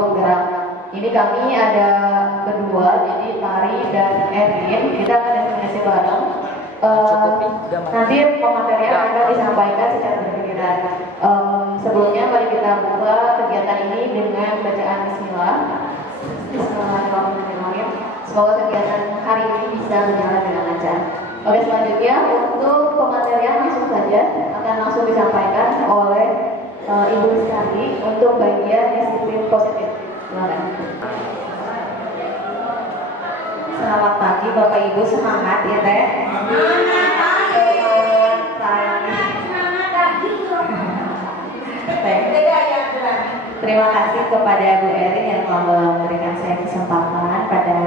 Penggerak. Ini kami ada berdua, jadi Tari dan Erwin. Kita akan definisi bareng. Nanti pematerian akan disampaikan secara bergiliran. Sebelumnya mari kita buka kegiatan ini dengan bacaan Bismillah. Bismillahirrahmanirrahim. Semoga kegiatan hari ini bisa berjalan dengan lancar. Oke, selanjutnya untuk pematerian langsung saja akan langsung disampaikan oleh Ibu Rizky untuk bagian disiplin positif. Silakan. Selamat pagi Bapak Ibu, semangat ya Teh. Terima kasih kepada Bu Erin yang telah memberikan saya kesempatan pada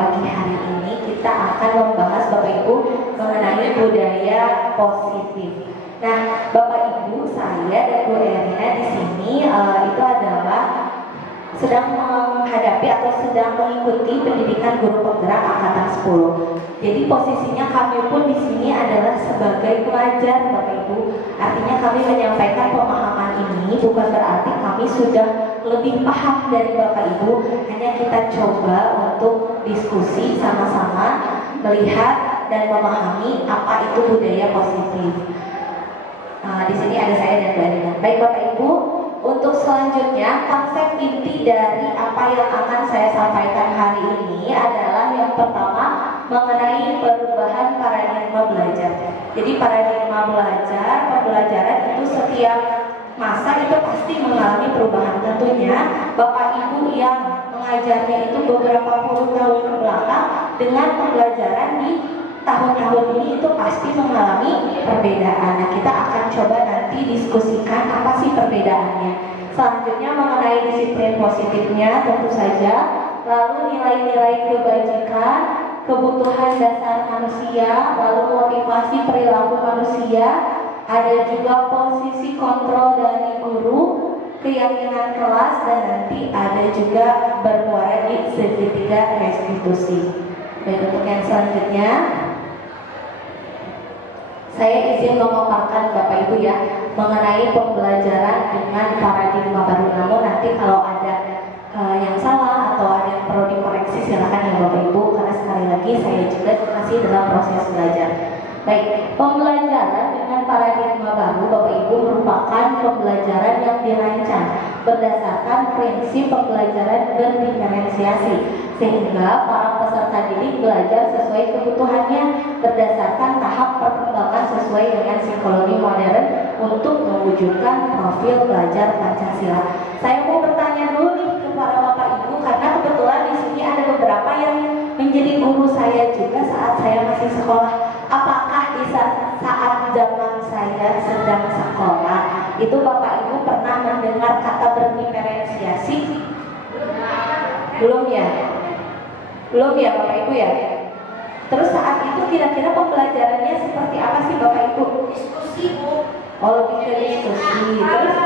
pagi hari ini. Kita akan membahas Bapak Ibu mengenai budaya positif. Nah, Bapak Ibu, saya dan Bu Erina di sini itu adalah sedang menghadapi atau sedang mengikuti pendidikan guru penggerak angkatan 10. Jadi posisinya kami pun di sini adalah sebagai pelajar, Bapak Ibu. Artinya kami menyampaikan pemahaman ini bukan berarti kami sudah lebih paham dari Bapak Ibu. Hanya kita coba untuk diskusi sama-sama, melihat dan memahami apa itu budaya positif. Di sini ada saya dan Bu Erina. Baik Bapak Ibu, untuk selanjutnya konsep inti dari apa yang akan saya sampaikan hari ini adalah yang pertama mengenai perubahan paradigma belajar. Jadi paradigma belajar, pembelajaran itu setiap masa itu pasti mengalami perubahan. Tentunya Bapak Ibu yang mengajarnya itu beberapa puluh tahun ke belakang dengan pembelajaran di tahun-tahun ini itu pasti mengalami perbedaan. Nah, kita akan coba nanti diskusikan apa sih perbedaannya. Selanjutnya mengenai disiplin positifnya tentu saja, lalu nilai-nilai kebajikan, kebutuhan dasar manusia, lalu motivasi perilaku manusia, ada juga posisi kontrol dari guru, keyakinan kelas, dan nanti ada juga bermuara di segitiga restitusi. Baik, untuk yang selanjutnya saya izin memaparkan Bapak Ibu ya mengenai pembelajaran dengan paradigma baru. Namun nanti kalau ada yang salah atau ada yang perlu dikoreksi silakan ya Bapak Ibu, karena sekali lagi saya juga masih dalam proses belajar. Baik, pembelajaran dengan paradigma baru Bapak Ibu merupakan pembelajaran yang dirancang berdasarkan prinsip pembelajaran berdiferensiasi, sehingga para peserta didik belajar sesuai kebutuhannya berdasarkan tahap perkembangan sesuai dengan psikologi modern untuk mewujudkan profil pelajar Pancasila. Saya mau bertanya dulu nih kepada Bapak Ibu, karena kebetulan di sini ada beberapa yang menjadi guru saya juga saat saya masih sekolah. Apakah di saat zaman saya sedang sekolah itu Bapak Ibu pernah mendengar kata berdiferensiasi? Belum ya? Belum ya Bapak Ibu ya? Terus saat itu kira-kira pembelajarannya seperti apa sih Bapak Ibu? Diskusi Bu. Oh, lebih ke diskusi. Terus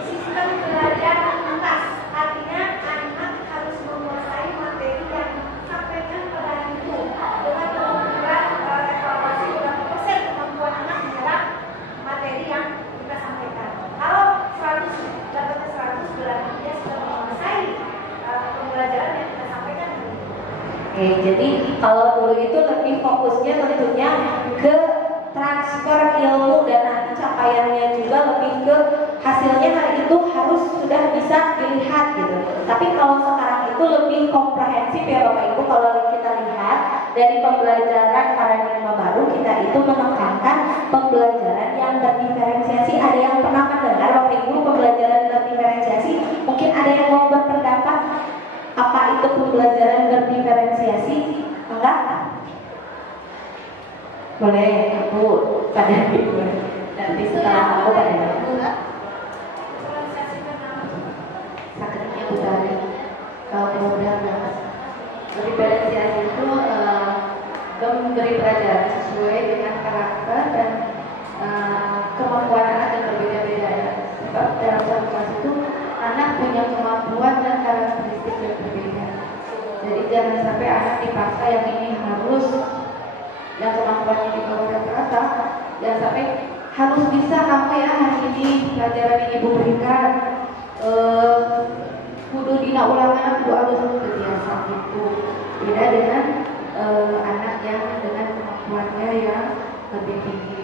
Sistem belajar tuntas, artinya anak harus menguasai materi yang disampaikan pada itu dengan kemampuan evaluasi berapa persen kemampuan anak menyerap materi yang kita sampaikan. Kalau 100 dapatnya 100 berarti dia sudah menguasai pembelajaran yang kita sampaikan. Oke, jadi kalau dulu itu lebih fokusnya tentunya ke transfer ilmu dan nanti capaiannya juga lebih ke hasilnya hari itu harus sudah bisa dilihat gitu. Tapi kalau sekarang itu lebih komprehensif ya Bapak Ibu. Kalau kita lihat dari pembelajaran paradigma baru, kita itu menekankan pembelajaran yang berdiferensiasi. Ada yang pernah mendengar Bapak Ibu pembelajaran berdiferensiasi? Mungkin ada yang mau berpendapat apa itu pembelajaran berdiferensiasi? Enggak? Boleh aku pada nanti setelah aku pada sakitnya utari kemudian berdiferensiasi itu memberi pelajaran sesuai dengan karakter dan kemampuan anak yang berbeda-beda. Sebab dalam satu kelas itu anak punya kemampuan dan karakteristik yang berbeda. Jadi jangan sampai anak dipaksa yang ini harus yang kemampuannya di bawah rata-rata, jangan sampai harus bisa kamu ya hari ini pelajaran yang ibu berikan kudu dina ulangan kudu alus terbiasa gitu. Beda dengan anak yang dengan kemampuannya yang lebih tinggi.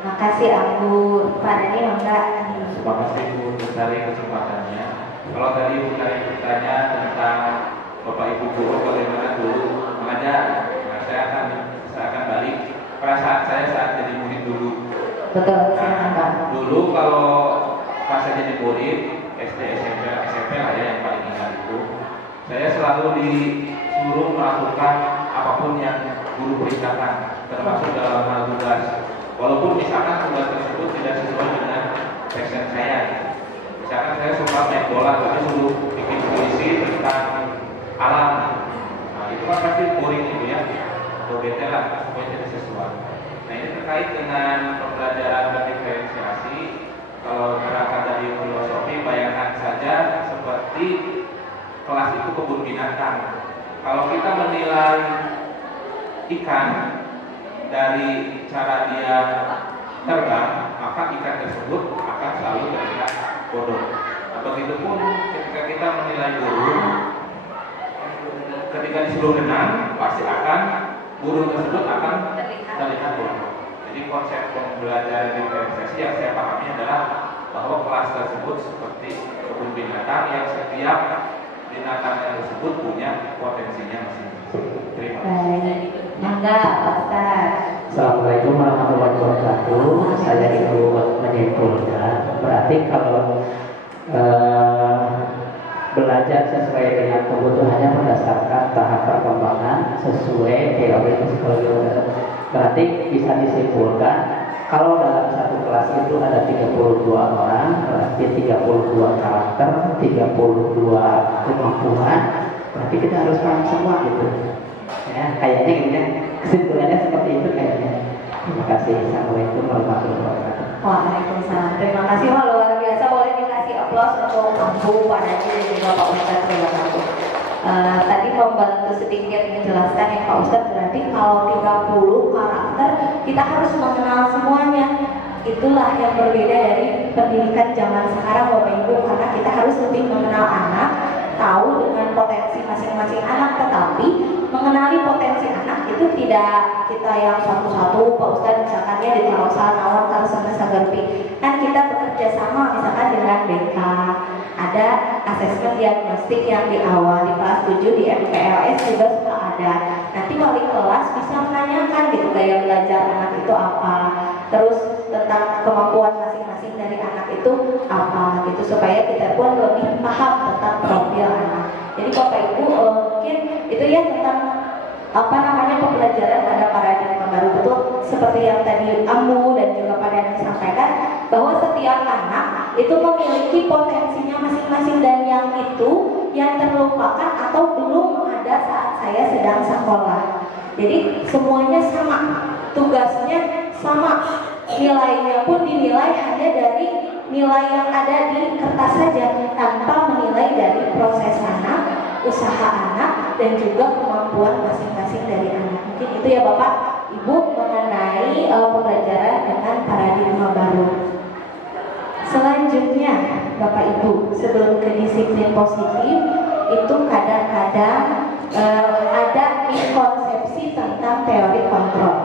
Makasih Anggur. Pak Dani enggak? Terima kasih Bu Besari kesempatannya. Kalau tadi Bu Tari bertanya tentang Bapak Ibu guru bagaimana dulu mengajar, nah, saya akan balik perasaan saya saat jadi murid dulu. Betul. Nah, dulu kalau pas saya jadi murid SD, SMP lah ya yang paling ingat itu, saya selalu disuruh melakukan apapun yang guru perintahkan, termasuk dalam hal tugas. Walaupun misalkan tugas tersebut tidak sesuai dengan passion saya. Misalkan saya suka main bola, tapi suruh bikin puisi tentang alam. Nah, itu kan pasti boring gitu ya. Atau bete lah, supaya tidak sesuai. Nah, ini terkait dengan pembelajaran berdiferensiasi. Kalau berangkat dari filosofi, bayangkan saja seperti kelas itu kebun binatang. Kalau kita menilai ikan dari cara dia terbang, maka ikan tersebut akan selalu terlihat bodoh. Atau begitupun ketika kita menilai guru, ketika disuruh renang, pasti akan guru tersebut akan terlihat bodoh. Jadi konsep pembelajaran diferensiasi yang saya pahami adalah bahwa kelas tersebut seperti kebun binatang yang setiap binatang tersebut punya potensinya masing-masing. Terima kasih. Mangga, Pak Ustaz. Assalamualaikum warahmatullahi wabarakatuh. Saya ingin menyimpulkan, berarti kalau belajar sesuai dengan kebutuhannya berdasarkan tahap perkembangan sesuai teori psikologi, berarti bisa disimpulkan kalau dalam satu kelas itu ada 32 orang, berarti 32 karakter, 32 kemampuan, berarti kita harus paham semua gitu. Ya, kayaknya gitu ya. Kesimpulannya seperti itu kayaknya. Terima kasih. Assalamualaikum warahmatullahi wabarakatuh. Waalaikumsalam. Terima kasih, wah luar biasa. Boleh dikasih aplaus untuk Ambu, Pak Dani dan juga Pak Ustadz. Terima kasih. Tadi membantu sedikit menjelaskan ya Pak Ustadz, berarti kalau 30 karakter kita harus mengenal semuanya. Itulah yang berbeda dari pendidikan zaman sekarang Bapak Ibu, karena kita harus lebih mengenal anak, tahu dengan potensi masing-masing anak, tetapi mengenali potensi anak itu tidak kita yang satu-satu. Pak Ustadz misalkan ya di Tarosan awal kalau sama Sagarpi kan kita bekerja sama misalkan dengan BK, ada asesmen diagnostik yang di awal di kelas 7 di MPLS juga sudah ada. Nanti wali kelas bisa menanyakan gitu gaya belajar anak itu apa, terus tentang kemampuan masing-masing dari anak itu apa gitu, supaya kita pun lebih paham tentang profil anak. Jadi Bapak Ibu mungkin itu ya tentang apa namanya pembelajaran pada paradigma baru, betul seperti yang tadi Ambu dan juga Pak Dani sampaikan bahwa setiap anak itu memiliki potensinya masing-masing, dan yang itu yang terlupakan atau belum ada saat saya sedang sekolah. Jadi semuanya sama, tugasnya sama, nilainya pun dinilai hanya dari nilai yang ada di kertas saja, tanpa menilai dari proses anak, usaha anak, dan juga kemampuan masing-masing dari anak. Mungkin itu ya Bapak Ibu mengenai pembelajaran dengan paradigma baru. Selanjutnya Bapak Ibu, sebelum ke disiplin positif, itu kadang-kadang ada miskonsepsi tentang teori kontrol.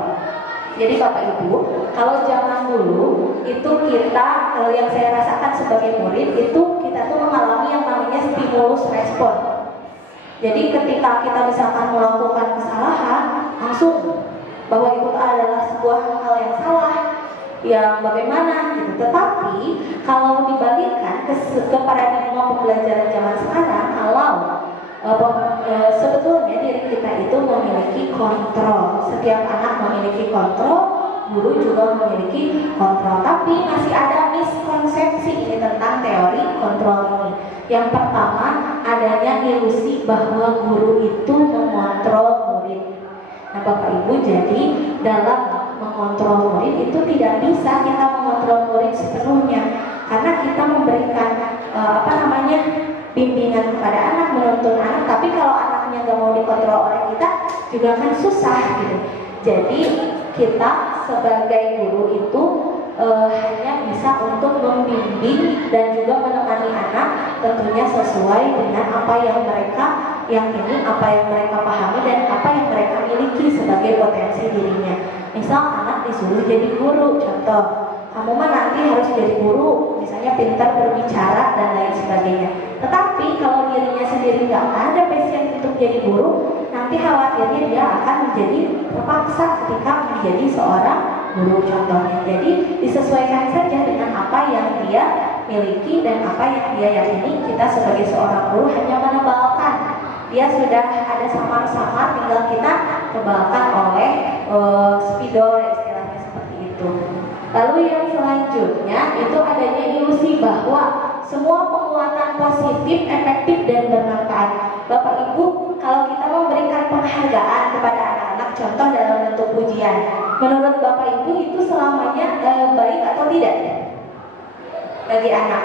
Jadi Bapak Ibu, kalau zaman dulu itu kita, yang saya rasakan sebagai murid itu kita tuh mengalami yang namanya stimulus respon. Jadi ketika kita misalkan melakukan kesalahan, langsung bahwa itu adalah sebuah hal yang salah, yang bagaimana gitu. Tetapi kalau dibalikkan ke paradigma pembelajaran zaman sekarang, kalau sebetulnya diri kita itu memiliki kontrol. Setiap anak memiliki kontrol, guru juga memiliki kontrol. Tapi masih ada miskonsepsi ini tentang teori kontrol ini. Yang pertama, adanya ilusi bahwa guru itu mengontrol murid. Nah Bapak Ibu, jadi dalam mengontrol murid itu tidak bisa kita mengontrol murid sepenuhnya, karena kita memberikan bimbingan kepada anak, menuntun anak. Tapi kalau anaknya nggak mau dikontrol oleh kita, juga kan susah gitu. Jadi kita sebagai guru itu hanya bisa untuk membimbing dan juga menemani anak tentunya sesuai dengan apa yang mereka yakini, apa yang mereka pahami, dan apa yang mereka miliki sebagai potensi dirinya. Misal anak disuruh jadi guru, contoh, kamu mah nanti harus jadi guru, misalnya pintar berbicara dan lain sebagainya. Tetapi kalau dirinya sendiri nggak ada passion untuk jadi guru, nanti khawatirnya dia akan menjadi terpaksa ketika menjadi seorang guru contohnya. Jadi disesuaikan saja dengan apa yang dia miliki dan apa yang dia yakini. Kita sebagai seorang guru hanya menebalkan. Dia sudah ada samar-samar, tinggal kita tebalkan oleh spidol, istilahnya seperti itu. Lalu yang selanjutnya itu adanya ilusi bahwa semua penguatan positif, efektif, dan bermanfaat. Bapak Ibu, kalau kita memberikan penghargaan kepada anak-anak, contoh dalam bentuk pujian, menurut Bapak Ibu itu selamanya baik atau tidak bagi anak?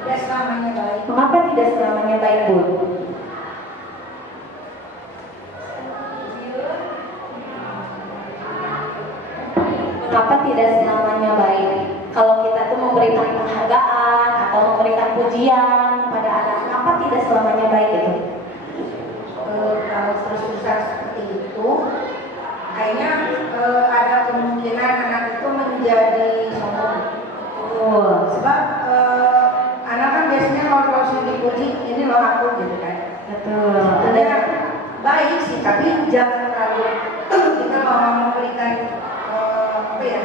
Tidak selamanya baik. Mengapa tidak selamanya baik, Bu? Mengapa tidak selamanya baik? Kalau kita tuh memberikan penghargaan atau memberikan pujian pada anak, kenapa tidak selamanya baik itu? Kalau terus-terusan seperti itu, kayaknya ada kemungkinan anak itu menjadi sombong. Sebab anak kan biasanya kalau sudah dipuji, ini loh aku gitu kan. Betul. Sebenarnya baik sih, tapi jangan terlalu kita mau memberikan apa ya?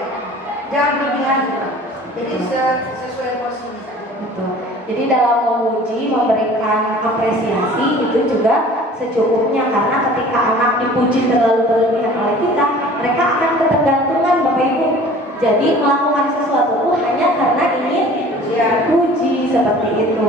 Jangan berlebihan juga. Jadi sesuai porsinya saja. Betul. Jadi dalam memuji, memberikan apresiasi itu juga secukupnya, karena ketika anak dipuji terlalu berlebihan oleh kita, mereka akan ketergantungan, Bapak Ibu. Jadi melakukan sesuatu itu hanya karena ingin dipuji seperti itu.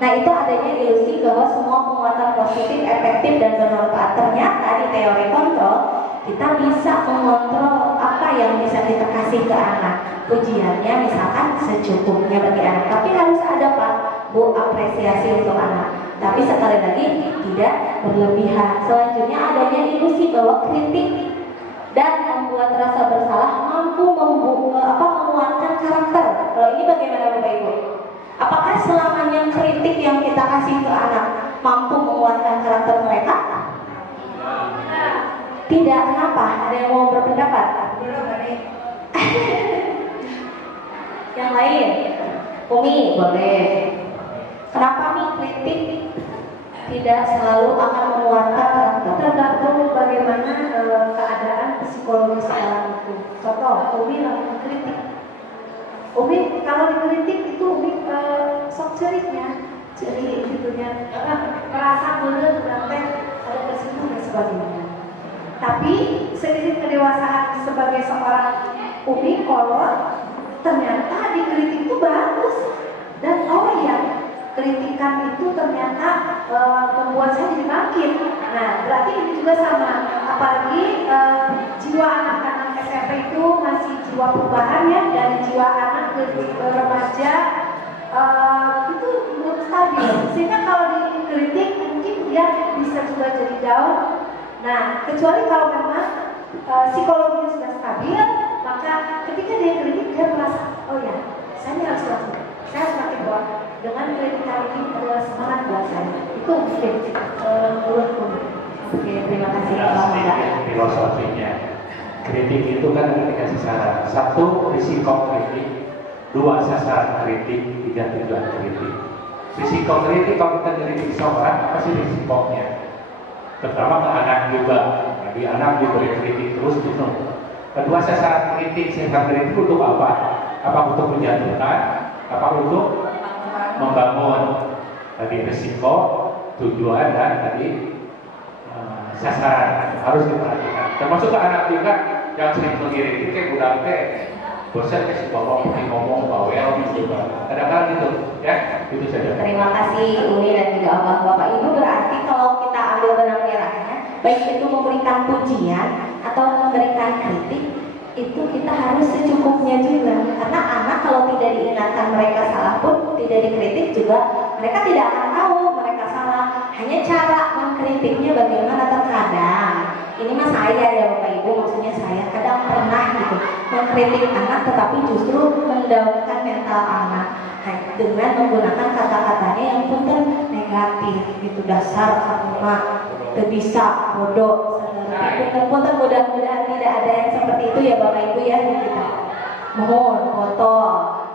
Nah, itu adanya ilusi bahwa semua penguatan positif, efektif, dan bermanfaat. Ternyata di teori kontrol kita bisa mengontrol apa yang bisa kita kasih ke anak. Pujiannya misalkan secukupnya bagi anak, tapi harus ada Pak Bu apresiasi untuk anak. Tapi sekali lagi tidak berlebihan. Selanjutnya adanya ilusi bahwa kritik dan membuat rasa bersalah mampu menguatkan karakter. Kalau ini bagaimana Bapak Ibu? Apakah selamanya kritik yang kita kasih ke anak mampu menguatkan karakter mereka? Tidak. Kenapa? Ada yang mau berpendapat? Yang lain? Umi, boleh. Kenapa nih kritik tidak selalu akan menguatkan karakter? Tergantung bagaimana keadaan psikologis orang itu. Contoh, Umi lakukan kritik. Umi kalau dikritik itu Umi sok ceriknya, cerik gitunya, merasa bener berarti ada tersinggung dan sebagainya. Tapi seiring kedewasaan sebagai seorang Umi kolot, ternyata dikritik itu bagus, dan oh iya, kritikan itu ternyata membuat saya jadi bangkit. Nah, berarti ini juga sama. Apalagi jiwa anak-anak SMP itu masih jiwa perubahan ya, dari jiwa anak ke remaja itu belum stabil. Sehingga kalau dikritik mungkin dia bisa juga jadi down. Nah, kecuali kalau memang psikologinya sudah stabil, maka ketika dia kritik dia merasa, oh ya, saya harus lakukan. Saya semakin bahwa dengan kritikan ini adalah semangat buat saya. Itu mungkin menurutku. Oke, terima kasih Ya, Pak. sedikit filosofinya. Kritik itu kan dikasih saran. Satu, risiko kritik. Dua, sasaran kritik. Tiga, tujuan kritik. Risiko kritik, kalau kita kritik seorang, pasti risikonya. Terutama ke anak juga. Jadi anak diberi kritik terus penuh. Kedua, sasaran kritik. Sasaran kritik untuk apa? Apa untuk menjatuhkan? Apa untuk membangun? Tadi risiko, tujuan, dan tadi sasaran harus diperhatikan. Termasuk ke anak juga yang sering mengiritik kayak budak teh, bosan kasih bawa ngomong bawel gitu. Kadang-kadang gitu, ya itu saja. Terima kasih Umi dan juga Abah. Bapak Ibu, berarti kalau kita ambil benang merahnya, baik itu memberikan pujian atau memberikan kritik, itu kita harus secukupnya juga. Karena anak kalau tidak diingatkan mereka salah pun, tidak dikritik juga, mereka tidak akan tahu mereka salah. Hanya cara mengkritiknya bagaimana. Terkadang ini mah saya ya Bapak Ibu, maksudnya saya kadang pernah gitu mengkritik anak, tetapi justru mendaunkan mental anak dengan menggunakan kata-katanya yang punten negatif gitu, dasar kamu mah teu bisa bodoh punten. Mudah-mudahan tidak ada yang seperti itu ya Bapak Ibu ya kita mohon foto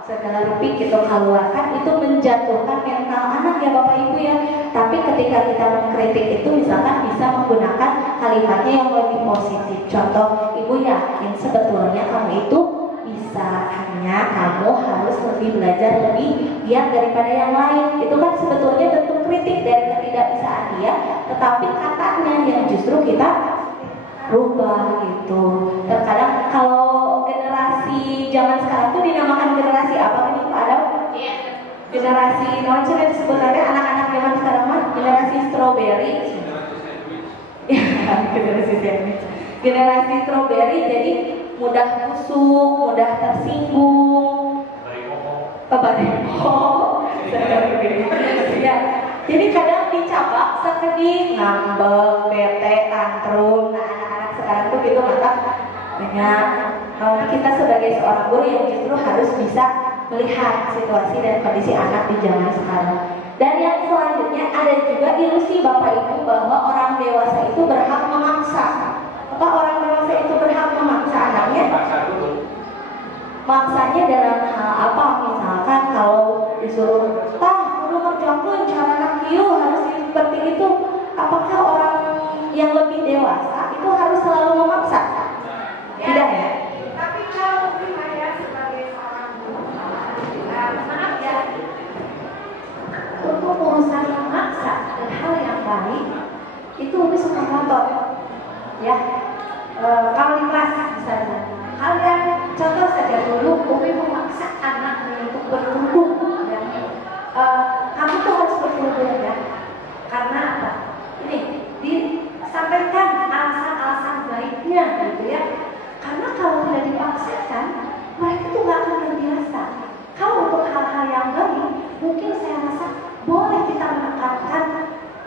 segala rupi kita keluarkan, itu menjatuhkan mental anak ya Bapak Ibu ya. Tapi ketika kita mengkritik itu misalkan bisa menggunakan kalimatnya yang lebih positif. Contoh, ibu yakin sebetulnya kamu itu bisa, hanya kamu harus lebih belajar lebih giat daripada yang lain. Itu kan sebetulnya bentuk kritik dari ketidakbisaan dia, tetapi katanya yang justru kita rubah gitu. Terkadang kalau generasi zaman sekarang tuh dinamakan generasi apa nih Pak Adam? Generasi non-cina sebenarnya anak-anak zaman sekarang mah generasi strawberry. Generasi sandwich. Generasi strawberry, jadi mudah busuk, mudah tersinggung. Ya. Jadi kadang dicabak sekedih, ngambek, bete, tantrum. Nah, anak-anak sekarang tuh gitu maka banyak. Nanti kita sebagai seorang guru yang justru harus bisa melihat situasi dan kondisi anak di zaman sekarang. Dan yang selanjutnya ada juga ilusi Bapak Ibu bahwa orang dewasa itu berhak memaksa. Apa orang dewasa itu berhak memaksa anaknya? Maksanya dalam hal apa? Misalkan kalau disuruh kudu ngerjakeun cara anak kieu harus seperti itu. Apakah orang yang lebih dewasa itu harus selalu memaksa? Tidak ya? Tapi kalau saya sebagai seorang guru, maaf ya, untuk urusan memaksa dan hal yang baik itu Umi suka nonton, ya. Kalau di kelas misalnya, kalian contoh saja dulu Umi memaksa anak untuk berkerudung, ya. Kamu tuh harus berkerudung ya, karena apa? Ini disampaikan alasan-alasan baiknya, gitu ya. Karena kalau tidak dipaksakan, mereka tuh gak akan terbiasa. Kalau untuk hal-hal yang baik, mungkin saya rasa boleh kita menekankan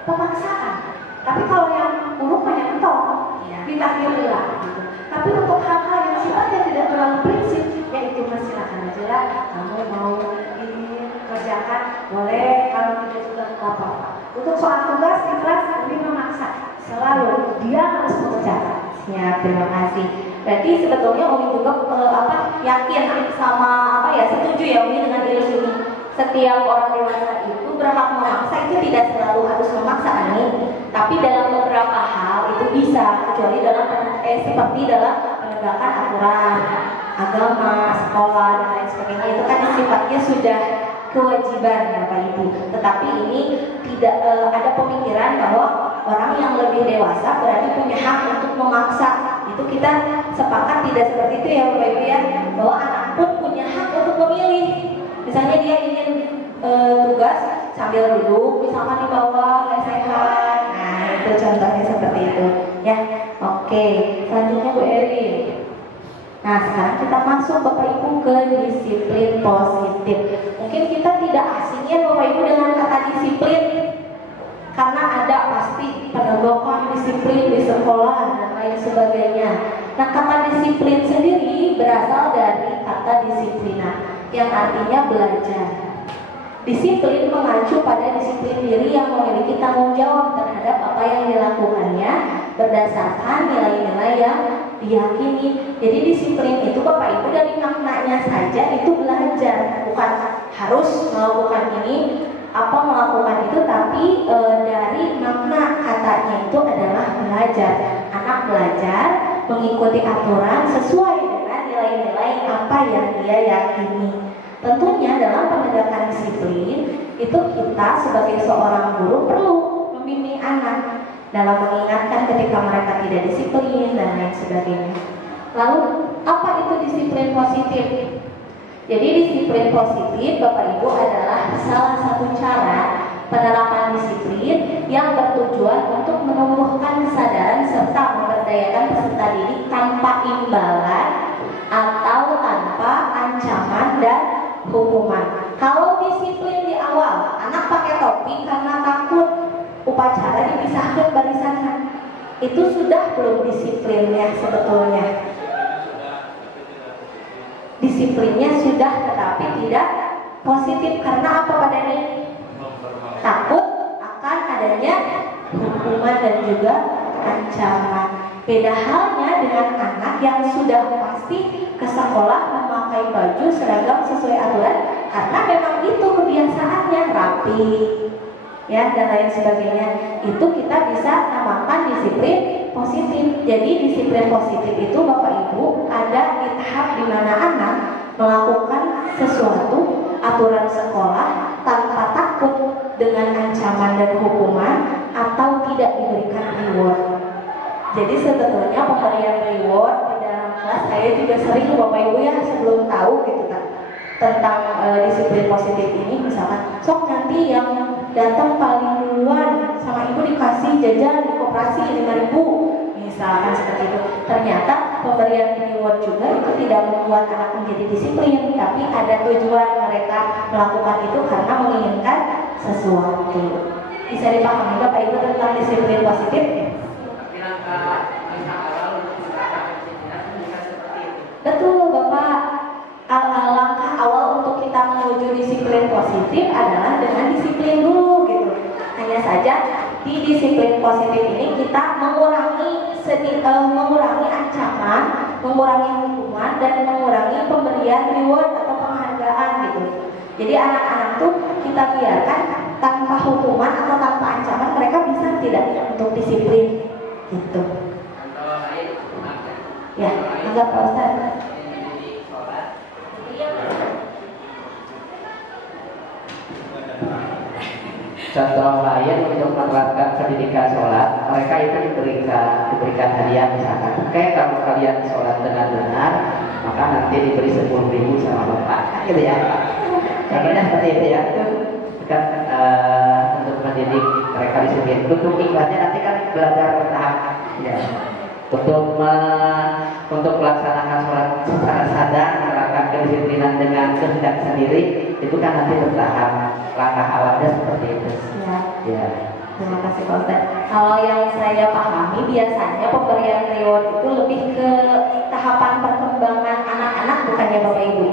pemaksaan. Tapi kalau yang buruk banyak mentol, ditahdirlah gitu. Tapi untuk hal-hal yang sifatnya tidak terlalu prinsip, ya itu masih silakan aja lah. Kamu mau ini kerjakan, boleh. Kalau tidak juga apa-apa. Untuk soal tugas di kelas, Umi memaksa. Selalu dia harus mengerjakan. Ya, terima kasih. Berarti sebetulnya Umi juga yakin sama setuju ya Umi dengan ilusi ini. Setiap orang dewasa itu berhak memaksa, itu tidak selalu harus memaksa Ani, tapi dalam beberapa hal itu bisa, kecuali dalam seperti dalam penegakan aturan agama, sekolah dan lain sebagainya. Itu kan sifatnya sudah kewajiban Bapak Ibu. Tetapi ini tidak ada pemikiran bahwa orang yang lebih dewasa berarti punya hak untuk memaksa. Itu kita sepakat tidak seperti itu ya Bapak Ibu ya, bahwa anak pun punya hak untuk memilih. Misalnya dia ingin tugas sambil duduk, misalkan di bawah lesehan. Nah itu contohnya seperti itu ya. Oke, selanjutnya Bu Erin. Nah sekarang kita masuk Bapak Ibu ke disiplin positif. Mungkin kita tidak asing ya Bapak Ibu dengan kata disiplin, karena ada pasti penegakan disiplin di sekolah dan lain sebagainya. Nah kata disiplin sendiri berasal dari kata disiplina yang artinya belajar. Disiplin mengacu pada disiplin diri yang memiliki tanggung jawab terhadap apa yang dilakukannya berdasarkan nilai-nilai yang diyakini. Jadi disiplin itu Bapak Ibu dari maknanya saja itu belajar, bukan harus melakukan ini melakukan itu, tapi dari makna katanya itu adalah belajar. Anak belajar mengikuti aturan sesuai dengan nilai-nilai apa yang dia yakini. Tentunya dalam penegakan disiplin itu kita sebagai seorang guru perlu membimbing anak dalam mengingatkan ketika mereka tidak disiplin dan lain sebagainya. Lalu apa itu disiplin positif? Jadi disiplin positif Bapak Ibu adalah salah satu cara penerapan disiplin yang bertujuan untuk menumbuhkan kesadaran serta memberdayakan peserta didik tanpa imbalan atau tanpa ancaman dan hukuman. Kalau disiplin di awal, anak pakai topi karena takut upacara dipisahkan barisannya, itu sudah belum disiplinnya sebetulnya. Disiplinnya sudah, tidak positif. Karena apa Pak Dani? Takut akan adanya hukuman dan juga ancaman. Beda halnya dengan anak yang sudah pasti ke sekolah memakai baju seragam sesuai aturan karena memang itu kebiasaannya, rapi ya dan lain sebagainya. Itu kita bisa namakan disiplin positif. Jadi disiplin positif itu Bapak Ibu ada di tahap di mana anak melakukan sesuatu aturan sekolah tanpa takut dengan ancaman dan hukuman atau tidak diberikan reward. Jadi sebetulnya pemberian reward di dalam kelas saya juga sering Bapak Ibu ya sebelum tahu gitu kan tentang disiplin positif ini, misalkan sok nanti yang datang paling duluan sama ibu dikasih jajan di koperasi 5.000 misalkan seperti itu. Ternyata pemberian reward juga itu tidak membuat anak menjadi disiplin, tapi ada tujuan mereka melakukan itu karena menginginkan sesuatu. Bisa dipahami Bapak Ibu tentang disiplin positif? Betul Bapak. Langkah awal untuk kita menuju disiplin positif adalah dengan disiplin dulu gitu. Hanya saja di disiplin positif ini kita mengurangi ancaman, mengurangi hukuman dan mengurangi pemberian reward atau penghargaan gitu. Jadi anak-anak tuh kita biarkan tanpa hukuman atau tanpa ancaman mereka bisa tidak untuk disiplin gitu. Ya, anggap Pak Ustaz. Contoh lain untuk menerapkan pendidikan sholat, mereka itu diberikan hadiah misalkan, oke kalau kalian sholat dengan benar, maka nanti diberi 10.000 sama bapak, gitu ya. Contohnya seperti itu ya. Kan untuk mendidik mereka disiplin. Untuk ikhlasnya nanti kan belajar bertahap, ya. Untuk melaksanakan sholat secara sadar, menerapkan kedisiplinan dengan kehendak sendiri, itu kan nanti bertahap. Langkah awalnya seperti itu. Ya. Terima kasih Pak Ustaz. Kalau yang saya pahami biasanya pemberian reward itu lebih ke tahapan perkembangan anak-anak bukannya Bapak Ibu.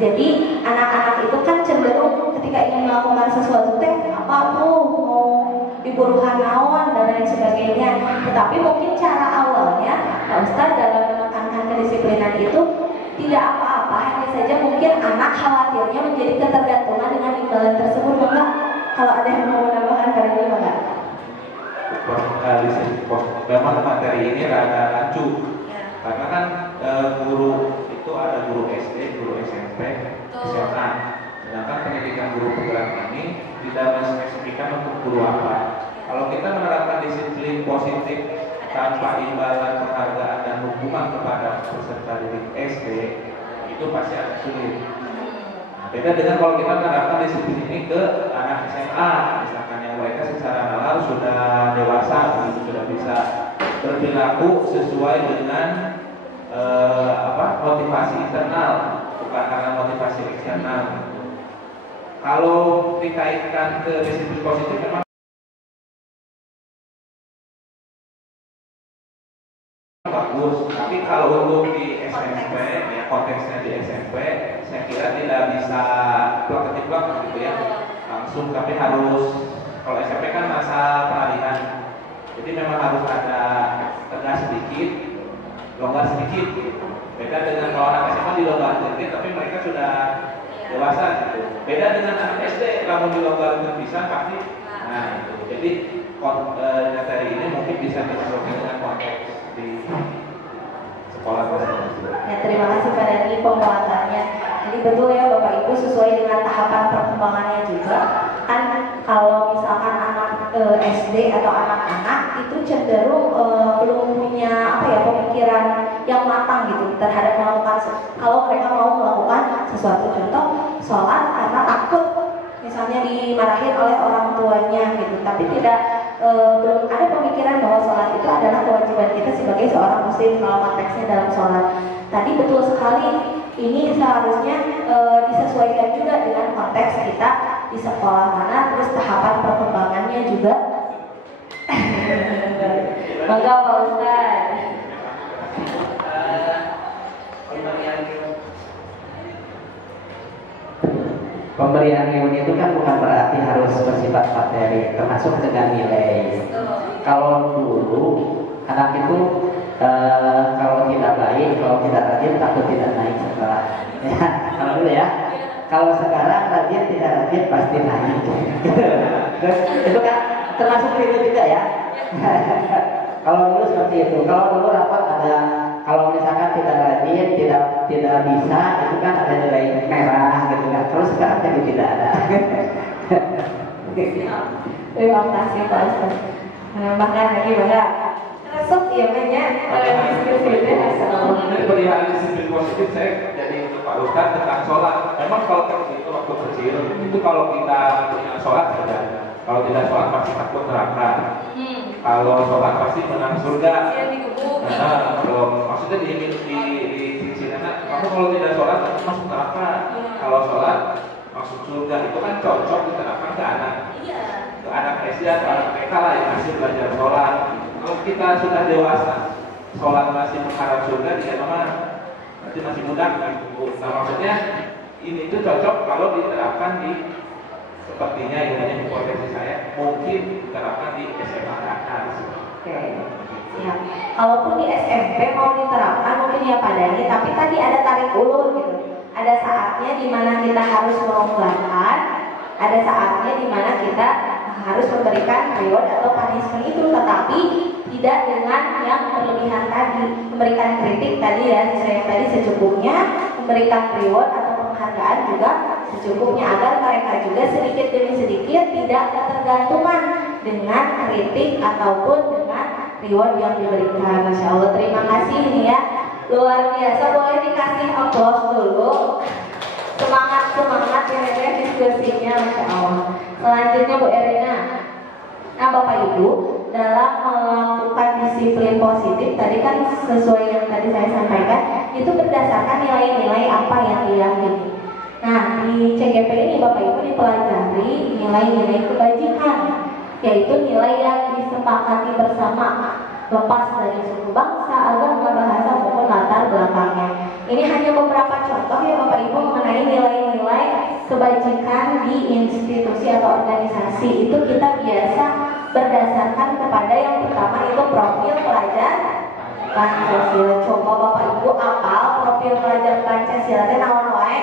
Jadi anak-anak itu kan cenderung ketika ingin melakukan sesuatu apa tuh mau diburuhan naon dan lain sebagainya. Tetapi mungkin cara awalnya Pak Ustaz dalam menekankan kedisiplinan itu tidak apa-apa, hanya saja mungkin anak khawatirnya menjadi ketergantungan dengan imbalan tersebut, Bapak. Kalau ada yang mau menambahkan kali ini, Bapak. Memang materi ini rada rancu, karena kan guru itu ada guru SD, guru SMP, SMA. Sedangkan pendidikan guru penggerak ini tidak menspesifikkan untuk guru apa. Kalau kita menerapkan disiplin positif tanpa imbalan penghargaan dan hukuman kepada peserta didik SD, itu pasti agak sulit. Beda dengan kalau kita menerapkan disiplin ini ke anak SMA, misalkan yang mereka secara nalar sudah dewasa, sudah bisa berperilaku sesuai dengan motivasi internal, bukan karena motivasi eksternal. Kalau dikaitkan ke disiplin positif memang bagus, tapi kalau untuk di SMP, ya konteksnya di SMP, saya kira tidak bisa plak-plak gitu ya, langsung. Tapi harus, kalau SMP kan masa peralihan, jadi memang harus ada tegas sedikit, longgar sedikit. Beda dengan kalau anak SMA dilonggarkan sedikit, tapi mereka sudah dewasa gitu. Beda dengan anak SD, kalau dilonggarkan bisa pasti. Nah itu, jadi materi ini mungkin bisa disesuaikan dengan konteks di sekolah masing-masing. Ya, terima kasih Pak Dani penguatannya. Jadi betul ya Bapak Ibu, sesuai dengan tahapan perkembangannya juga. Kan kalau misalkan anak SD atau anak-anak itu cenderung belum punya pemikiran yang matang gitu terhadap melakukan kalau mereka mau melakukan sesuatu, contoh sholat karena takut misalnya dimarahin oleh orang tuanya gitu, tapi belum ada pemikiran bahwa sholat itu adalah kewajiban kita sebagai seorang muslim kalau konteksnya dalam sholat. Tadi betul sekali, ini seharusnya disesuaikan juga dengan konteks kita di sekolah mana, terus tahapan perkembangannya juga. Maka Pak Ustaz. pemberian reuni itu kan bukan berarti harus bersifat materi, termasuk dengan nilai. Kalau dulu anak itu kalau tidak baik, kalau tidak rajin takut tidak naik sekolah. Ya, kalau dulu ya. Kalau sekarang rajin tidak rajin pasti naik. Terus itu kan termasuk itu juga ya. Kalau dulu seperti itu. Kalau dulu rapat ada, kalau misalkan tidak rajin, tidak bisa, itu kan ada nilai merah gitu kan. Terus sekarang jadi tidak ada. Terima kasih Pak Ustaz. Menambahkan lagi Bangga. Resep ya banyak diskusi itu. Ini perihal disiplin positif saya jadi untuk Pak Ustadz tentang sholat. Memang kalau kecil waktu kecil itu kalau kita sholat saja, kalau tidak sholat pasti takut neraka. Kalau sholat pasti menang surga. Nah, kalau maksudnya di sisi anak, kamu kalau tidak sholat nanti masuk neraka. Kalau sholat masuk surga, itu kan cocok diterapkan ke anak. Ke anak SD atau anak TK lah yang masih belajar sholat. Kalau kita sudah dewasa, sholat masih mengharap surga, dia mana? Nanti masih muda. Nah maksudnya ini itu cocok kalau diterapkan di sepertinya ilmunya hipotesis saya mungkin diterapkan di SMA atas. Oke. Ya. Kalaupun di SMP mau diterapkan mungkin ya Pak Dani, tapi tadi ada tarik ulur gitu. Ada saatnya di mana kita harus melonggarkan, ada saatnya di mana kita harus memberikan reward atau punishment itu, tetapi tidak dengan yang berlebihan tadi. Memberikan kritik tadi ya, saya tadi secukupnya, memberikan reward atau penghargaan juga secukupnya, agar mereka juga sedikit demi sedikit tidak ketergantungan dengan kritik ataupun dengan reward yang diberikan. Masya Allah, terima kasih ini ya, luar biasa. Boleh dikasih applause dulu. Semangat ya diskusinya, Masya Allah. Selanjutnya Bu Erina. Nah Bapak Ibu, dalam melakukan disiplin positif tadi kan sesuai yang tadi saya sampaikan, itu berdasarkan nilai-nilai apa yang diyakini. Nah di CGP ini Bapak Ibu dipelajari nilai-nilai kebajikan, yaitu nilai yang disepakati bersama, lepas dari suku bangsa, agama, bahasa maupun latar belakangnya. Ini hanya beberapa contoh ya Bapak Ibu mengenai nilai-nilai kebajikan di institusi atau organisasi. Itu kita biasa berdasarkan kepada yang pertama itu profil pelajar Pancasila. Coba Bapak Ibu apal profil pelajar Pancasila teh naon wae?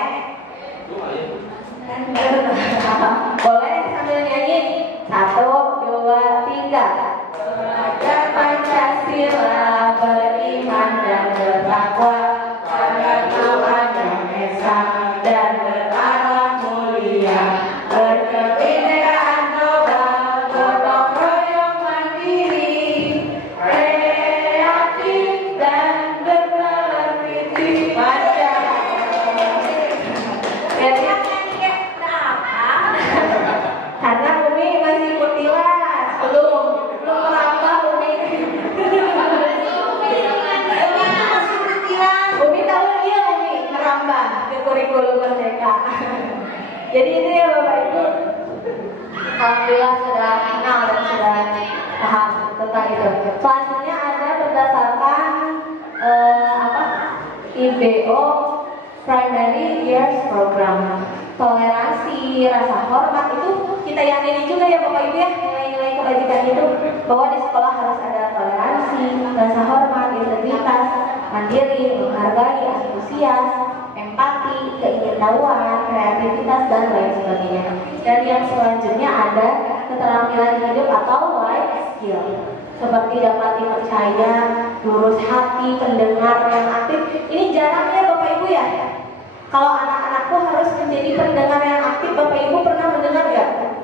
Boleh sambil nyanyi. 1, 2, 3. Pelajar Pancasila beriman dan bertakwa pada Tuhan Yang Esa dan berakhlak mulia, berkebinekaan global, gotong royong mandiri, kreatif dan bernalar kritis. Masya Allah. Jadi karena Umi masih kutilas, belum merambah Umi. Umi tahu dia Umi merambah ke kurikulum merdeka. Jadi itu ya Bapak Ibu, alhamdulillah sudah kenal dan sudah paham tentang itu. Selanjutnya ada berdasarkan IBO Primary Years Program. Toleransi, rasa hormat itu kita yakini juga ya Bapak Ibu ya, nilai-nilai kebajikan itu, bahwa di sekolah harus ada toleransi, rasa hormat, integritas, mandiri, menghargai, antusias, empati, keingintahuan, kreativitas dan lain sebagainya. Dan yang selanjutnya ada keterampilan hidup atau life skill, seperti dapat dipercaya, lurus hati, pendengar yang aktif. Ini jarang ya Bapak Ibu ya. Kalau anak-anakku harus menjadi pendengar yang aktif, Bapak Ibu pernah mendengar gak?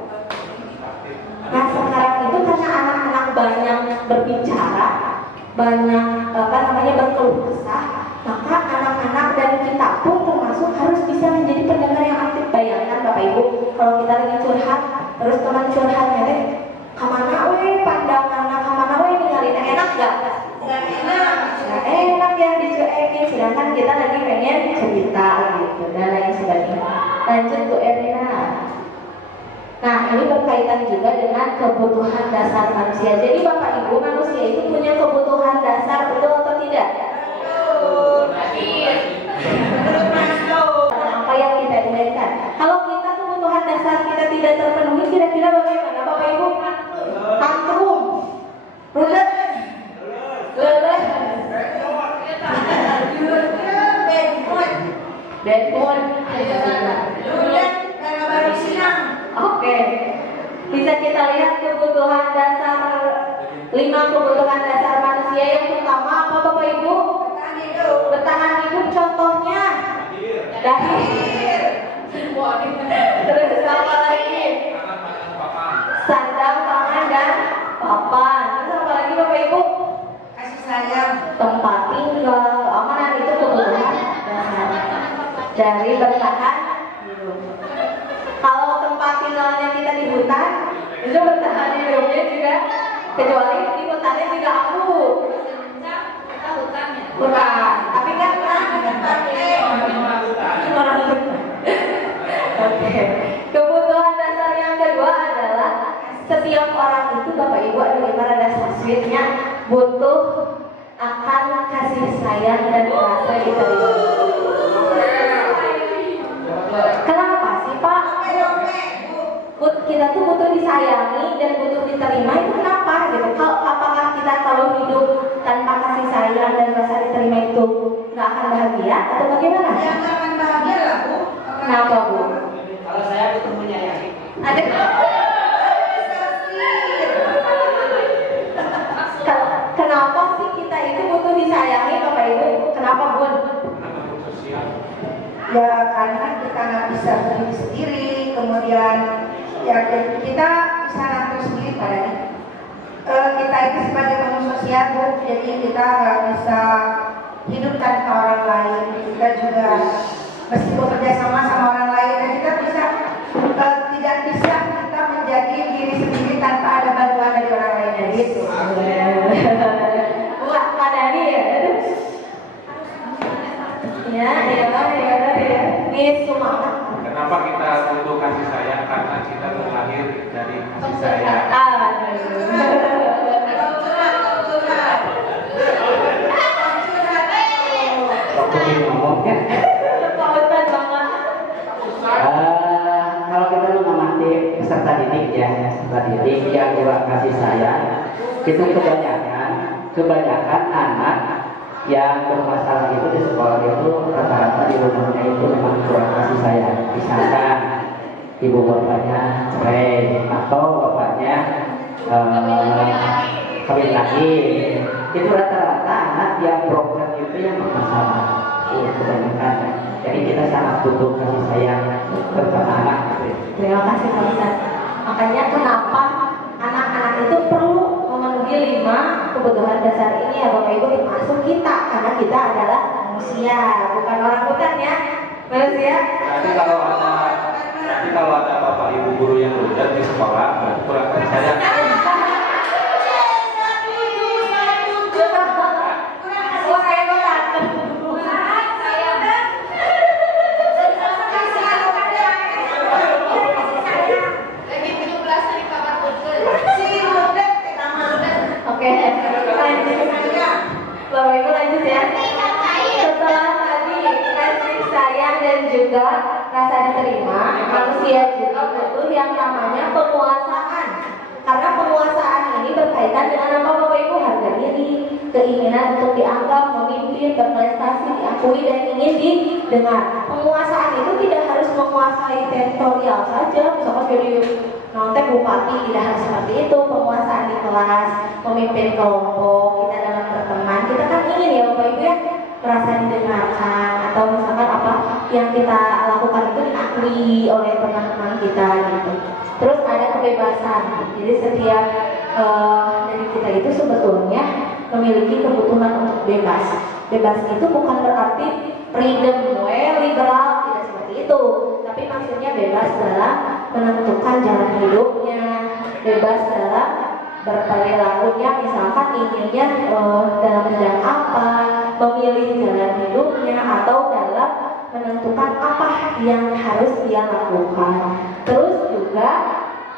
Nah sekarang itu karena anak-anak banyak berbicara, banyak berkeluh kesah, maka anak-anak dan kita pun termasuk harus bisa menjadi pendengar yang aktif. Bayangkan Bapak Ibu, kalau kita lagi curhat, terus teman curhatnya deh, kamana we pandangan, kamana we ninggalin, enak gak? Gak enak. Gak enak ya dicuekin, sedangkan kita lagi pengen cerita gitu dan lain sebagainya. Lanjut Bu Erina. Nah ini berkaitan juga dengan kebutuhan dasar manusia. Jadi Bapak Ibu, manusia itu punya kebutuhan dasar, betul atau tidak? Betul. Apa yang kita inginkan? Kalau kita tuh tidak terpenuhi kira-kira bagaimana Bapak Ibu? Tantrum, rudet, leles, bad mood, oke. Bisa kita lihat kebutuhan dasar 5 kebutuhan dasar manusia yang pertama apa Bapak Ibu? Bertahan hidup, contohnya dahir. Terus apa lagi? Sandang, pangan, dan papan. Terus apa lagi Bapak Ibu? Kasih sayang. Tempat tinggal, keamanan itu kebutuhan dasar. Dari bertahan hidup. Kalau tempat tinggalnya kita di hutan, itu bertahan hidupnya juga, kecuali di hutannya tidak aman. Hutan, tapi kan orang Oke. Kebutuhan dasar yang kedua adalah setiap orang itu Bapak Ibu ada ibarat dasar sweetnya butuh akan kasih sayang dan rasa diterima. Kenapa sih Pak? Kita tuh butuh disayangi dan butuh diterima itu kenapa gitu? Apakah kita kalau hidup tanpa kasih sayang dan rasa diterima itu nggak akan bahagia atau bagaimana? Ya nggak akan bahagia lah Bu. Kenapa Bu? Kalau saya butuh menyayangi. Ada kenapa sih kita itu butuh disayangi Bapak Ibu? Kenapa Bun? Ya karena kita nggak bisa berdiri sendiri, kemudian ya kita bisa ngatur sendiri padanya. Kita itu sebagai manusia sosial Bu, jadi kita nggak bisa hidup tanpa orang lain. Kita juga mesti bekerja sama orang lain dan kita bisa tidak bisa kita menjadi diri sendiri tanpa ada bantuan dari orang lain dan gitu. Buat Pak Dani ya? Ya. Ini semangat. Kenapa kita butuh kasih sayang? Karena kita terlahir dari kasih sayang. Waktu ngomongnya. Kalau kita mengamati peserta didik ya, peserta didik yang kurang kasih sayang, itu kebanyakan anak yang bermasalah itu di sekolah itu rata-rata di rumahnya itu memang kurang kasih sayang. Misalkan ibu bapaknya cerai atau bapaknya kawin lagi, itu rata-rata anak yang program itu yang bermasalah. Itu kebanyakan. Jadi kita sangat butuh kasih sayang terutama anak. Terima kasih Pak Ustaz. Makanya kenapa anak-anak itu perlu memenuhi 5 kebutuhan dasar ini ya Bapak Ibu, termasuk kita karena kita adalah manusia, bukan orang hutan ya, manusia. Nanti kalau ada bapak ibu guru yang rudet di sekolah, berarti kurang kasih sayang. Oke, lanjut. Bapak Ibu lanjut ya. Setelah tadi kasih sayang dan juga rasa diterima, manusia juga butuh yang namanya penguasaan. Karena penguasaan ini berkaitan dengan apa Bapak Ibu? Harga diri, keinginan untuk dianggap, memimpin, berprestasi, diakui dan ingin didengar. Penguasaan itu tidak harus menguasai teritorial saja, misalkan jadi nontek bupati, tidak harus seperti itu. Penguasaan di kelas, memimpin kelompok, kita dalam berteman, kita kan ingin ya Bapak Ibu ya merasa didengarkan, atau misalkan apa yang kita lakukan itu diakui oleh teman-teman kita gitu. Terus ada kebebasan, jadi setiap dari kita itu sebetulnya memiliki kebutuhan untuk bebas. Bebas itu bukan berarti freedom, liberal, tidak seperti itu. Tapi maksudnya bebas dalam menentukan jalan hidupnya, bebas dalam berperilakunya, misalkan inginnya dalam bidang apa, memilih jalan hidupnya, atau dalam menentukan apa yang harus dia lakukan. Terus juga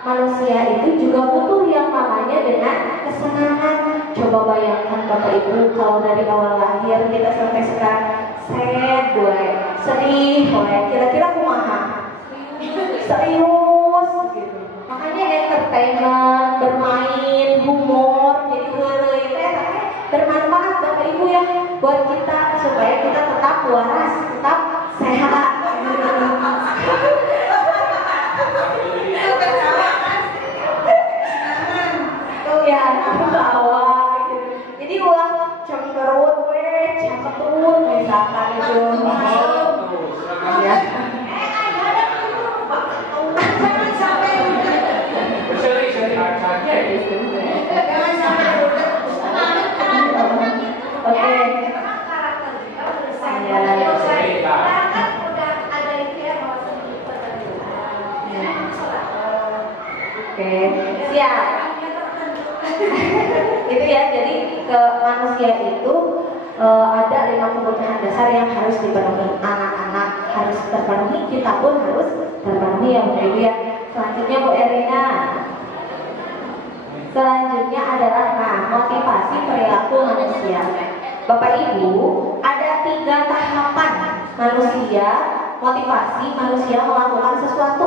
manusia itu juga butuh yang namanya dengan kesenangan. Coba bayangkan Bapak Ibu, kalau dari awal lahir kita sampai sekarang sedih, kira-kira kumaha? Serius gitu. entertainment, bermain, humor, jadi heureuy teh tapi bermanfaat Bapak Ibu ya buat kita supaya kita tetap waras, tetap sehat. Ya, bawa gitu. Jadi ulah cemberut we, caketut misalkan itu. Ya. Oke, siap. Itu ya, jadi ke manusia itu ada 5 kebutuhan dasar yang harus dipenuhi. Anak-anak harus terpenuhi, kita pun harus terpenuhi ya Bu Ibu ya. Selanjutnya Bu Erina. Selanjutnya adalah motivasi perilaku manusia. Bapak Ibu, ada 3 tahapan manusia, motivasi manusia melakukan sesuatu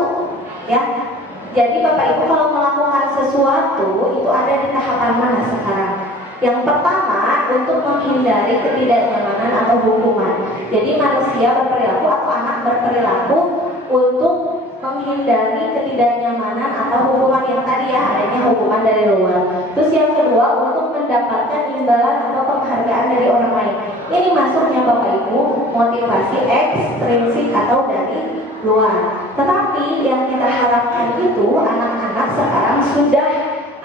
ya. Jadi Bapak Ibu kalau melakukan sesuatu itu ada di tahapan mana sekarang? Yang pertama untuk menghindari ketidaknyamanan atau hukuman. Jadi manusia berperilaku atau anak berperilaku untuk menghindari ketidaknyamanan atau hukuman yang tadi ya, adanya hukuman dari luar. Terus yang kedua untuk mendapatkan imbalan atau penghargaan dari orang lain. Ini masuknya Bapak Ibu motivasi ekstrinsik atau dari luar. Tetapi yang kita harapkan itu anak-anak sekarang sudah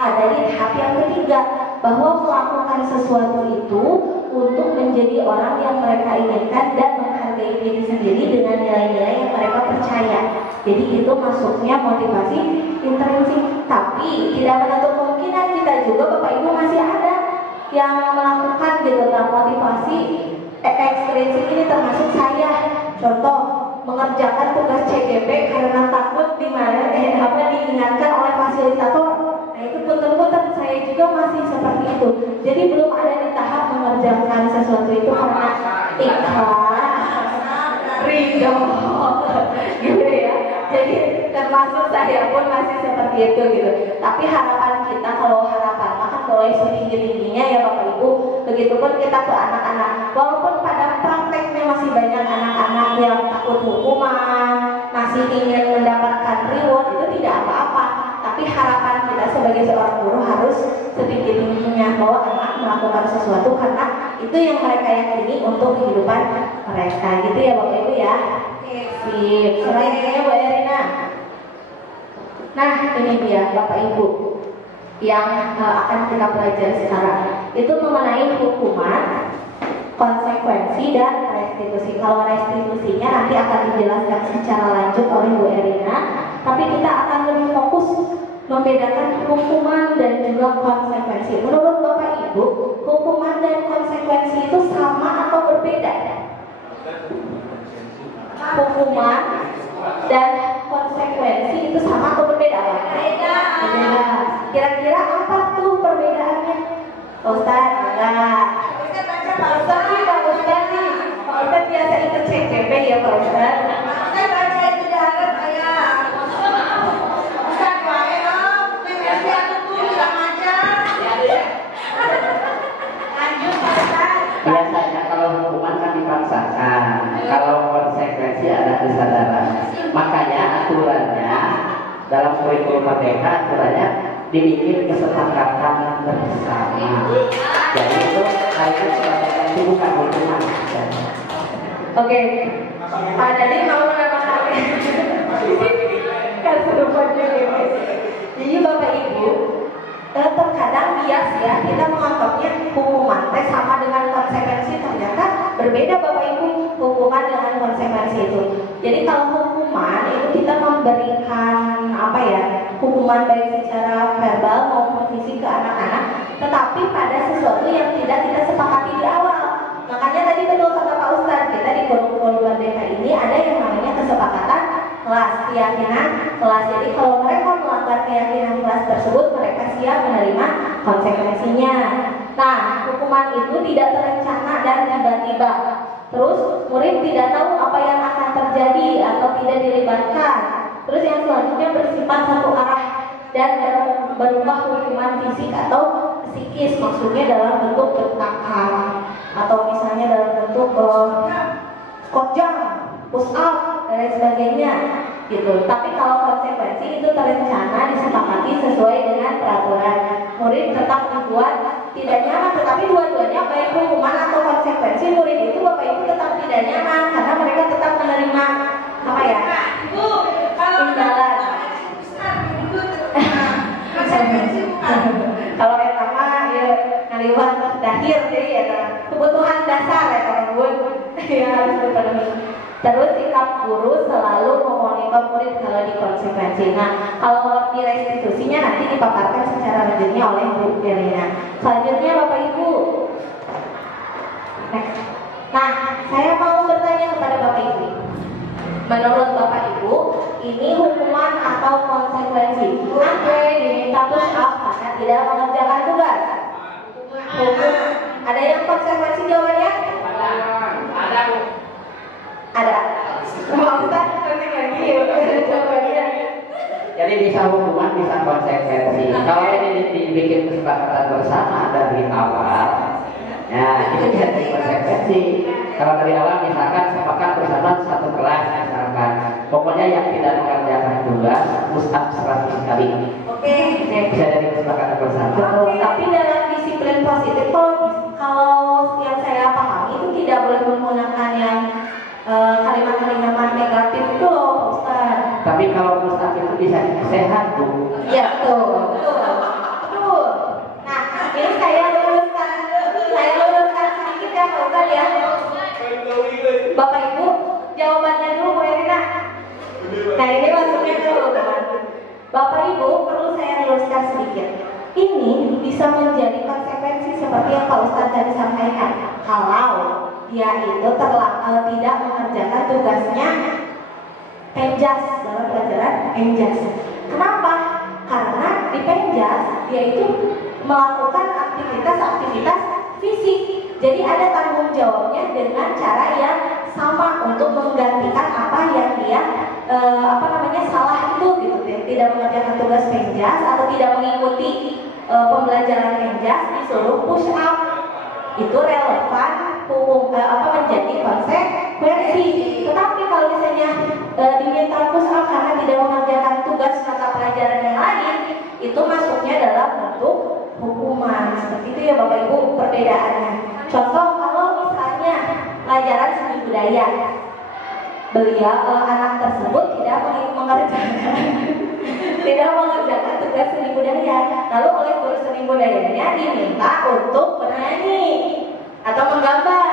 ada di tahap yang ketiga, bahwa melakukan sesuatu itu untuk menjadi orang yang mereka inginkan dan menghargai diri sendiri dengan nilai-nilai yang mereka percaya. Jadi itu masuknya motivasi intrinsik. Tapi tidak menutup kemungkinan kita juga Bapak Ibu masih ada yang melakukan gitu motivasi ekstrinsik ini, termasuk saya. Contoh, mengerjakan tugas CGP karena takut diingatkan oleh fasilitator. Nah itu punten-punten saya juga masih seperti itu. Jadi belum ada di tahap mengerjakan sesuatu itu karena ikhlas, ridho, gitu ya. Jadi termasuk saya pun masih seperti itu gitu. Tapi harapan kita, kalau harapan kan mulai setinggi-tingginya ya Bapak Ibu. Begitupun kita ke anak-anak. Walaupun pada prakteknya masih banyak anak-anak yang takut hukuman, masih ingin mendapatkan reward, itu tidak apa-apa. Tapi harapan kita sebagai seorang guru harus setinggi-tingginya bahwa anak melakukan sesuatu karena itu yang mereka yakini untuk kehidupan mereka. Gitu ya Bapak Ibu ya. Sip. Selanjutnya Bu Erina. Nah ini dia Bapak Ibu yang akan kita pelajari sekarang. Itu mengenai hukuman, konsekuensi, dan restitusi. Kalau restitusinya nanti akan dijelaskan secara lanjut oleh Bu Erina. Tapi kita akan lebih fokus membedakan hukuman dan juga konsekuensi. Menurut Bapak Ibu, hukuman dan konsekuensi itu sama atau berbeda? Hukuman dan konsekuensi itu sama atau berbeda? Berbeda. Kira-kira apa tuh perbedaannya? Pak Ustadz, enggak. Pak Ustadz nih, Pak Ustadz biasa ikut CCP ya Pak Ustadz. Saya baca itu jalan ayah. Ustaz bae dong, PSI aku tuh bilang aja. Lanjut Pak Ustaz. Biasanya kalau hukuman kan dipaksakan, kalau konsekuensi ada kesadaran. Makanya aturannya dalam kurikulum Merdeka aturannya dibikin kesepakatan bersama. Jadi itu harusnya itu bukan hukuman. Oke, Pak Dadi mau menambahkan kan serupa juga. Jadi Bapak Ibu, terkadang bias ya kita menganggapnya hukuman sama dengan konsekuensi, ternyata berbeda Bapak Ibu hukuman dengan konsekuensi itu. Jadi kalau hukuman itu kita memberikan hukuman baik secara verbal maupun fisik ke anak-anak, tetapi pada sesuatu yang tidak kita sepakati di awal. Makanya tadi betul kata Pak Ustadz, kita di kurikulum Merdeka ini ada yang namanya kesepakatan kelas, keyakinan kelas. Jadi kalau mereka melanggar keyakinan kelas tersebut, mereka siap menerima konsekuensinya. Nah, hukuman itu tidak terencana dan tiba-tiba. Terus murid tidak tahu apa yang akan terjadi atau tidak dilibatkan. Terus yang selanjutnya bersifat satu arah. dan berupa hukuman fisik atau psikis, maksudnya dalam bentuk bentakan atau misalnya dalam bentuk squat jump, push up dan lain sebagainya gitu. Tapi kalau konsekuensi itu terencana disepakati sesuai dengan peraturan. Murid tetap dibuat tidak nyaman, tetapi dua-duanya baik hukuman atau konsekuensi murid itu Bapak Ibu tetap tidak nyaman karena mereka tetap menerima apa ya? Bu, kalau Imbalan. Kalau yang pertama ya ngaliwat dahir jadi ya kebutuhan dasar ya teman-teman ya harus dipenuhi. Terus sikap guru selalu memonitor murid kalau dikonsekuensi. Nah, kalau di restitusinya nanti dipaparkan secara lanjutnya oleh Bu Delina. Selanjutnya Bapak Ibu. Next. Nah, saya mau bertanya kepada Bapak Ibu. Menurut Bapak Ibu, ini hukuman atau konsekuensi? Andre diminta push up karena tidak mengerjakan tugas. Hukum. Ada yang konsekuensi jawabannya? Ada Bu. Ada. Mau Ustaz konsekuensi jawabannya. Jadi bisa hukuman, bisa konsekuensi. Kalau ini dibikin kesepakatan bersama dari awal, ya itu jadi konsekuensi. Kalau dari awal misalkan sepakat bersama satu kelas misalkan, pokoknya yang tidak mengerjakan tugas push up 100 kali. Oke. Bisa dari kesepakatan bersama. Betul. Tapi dalam disiplin positif, kalau yang saya pahami itu tidak boleh menggunakan yang kalimat-kalimat negatif itu loh, Ustaz. Tapi kalau push up itu bisa sehat Bu. Iya, betul. Betul. Nah, ini saya luruskan sedikit ya, Pak Ustaz ya. Bapak Ibu, jawabannya dulu Bu Erina. Nah, ini maksudnya dulu, teman. Bapak Ibu, perlu saya luruskan sedikit. Ini bisa menjadi konsekuensi seperti yang Pak Ustaz tadi sampaikan. Kalau dia itu tidak mengerjakan tugasnya penjas dalam pelajaran penjas. Kenapa? Karena di penjas dia itu melakukan aktivitas fisik. Jadi ada tanggung jawabnya dengan cara yang sama untuk menggantikan apa yang dia salah itu gitu. Tidak mengerjakan tugas penjas atau tidak mengikuti pembelajaran penjas disuruh push up. Itu relevan menjadi konsekuensi. Tetapi kalau misalnya diminta push up karena tidak mengerjakan tugas mata pelajaran yang lain, itu masuknya dalam bentuk hukuman. Seperti itu ya Bapak Ibu perbedaannya. Contoh kalau misalnya pelajaran seni budaya, anak tersebut tidak mengerjakan tugas seni budaya, lalu oleh guru seni budayanya diminta untuk bernyanyi atau menggambar.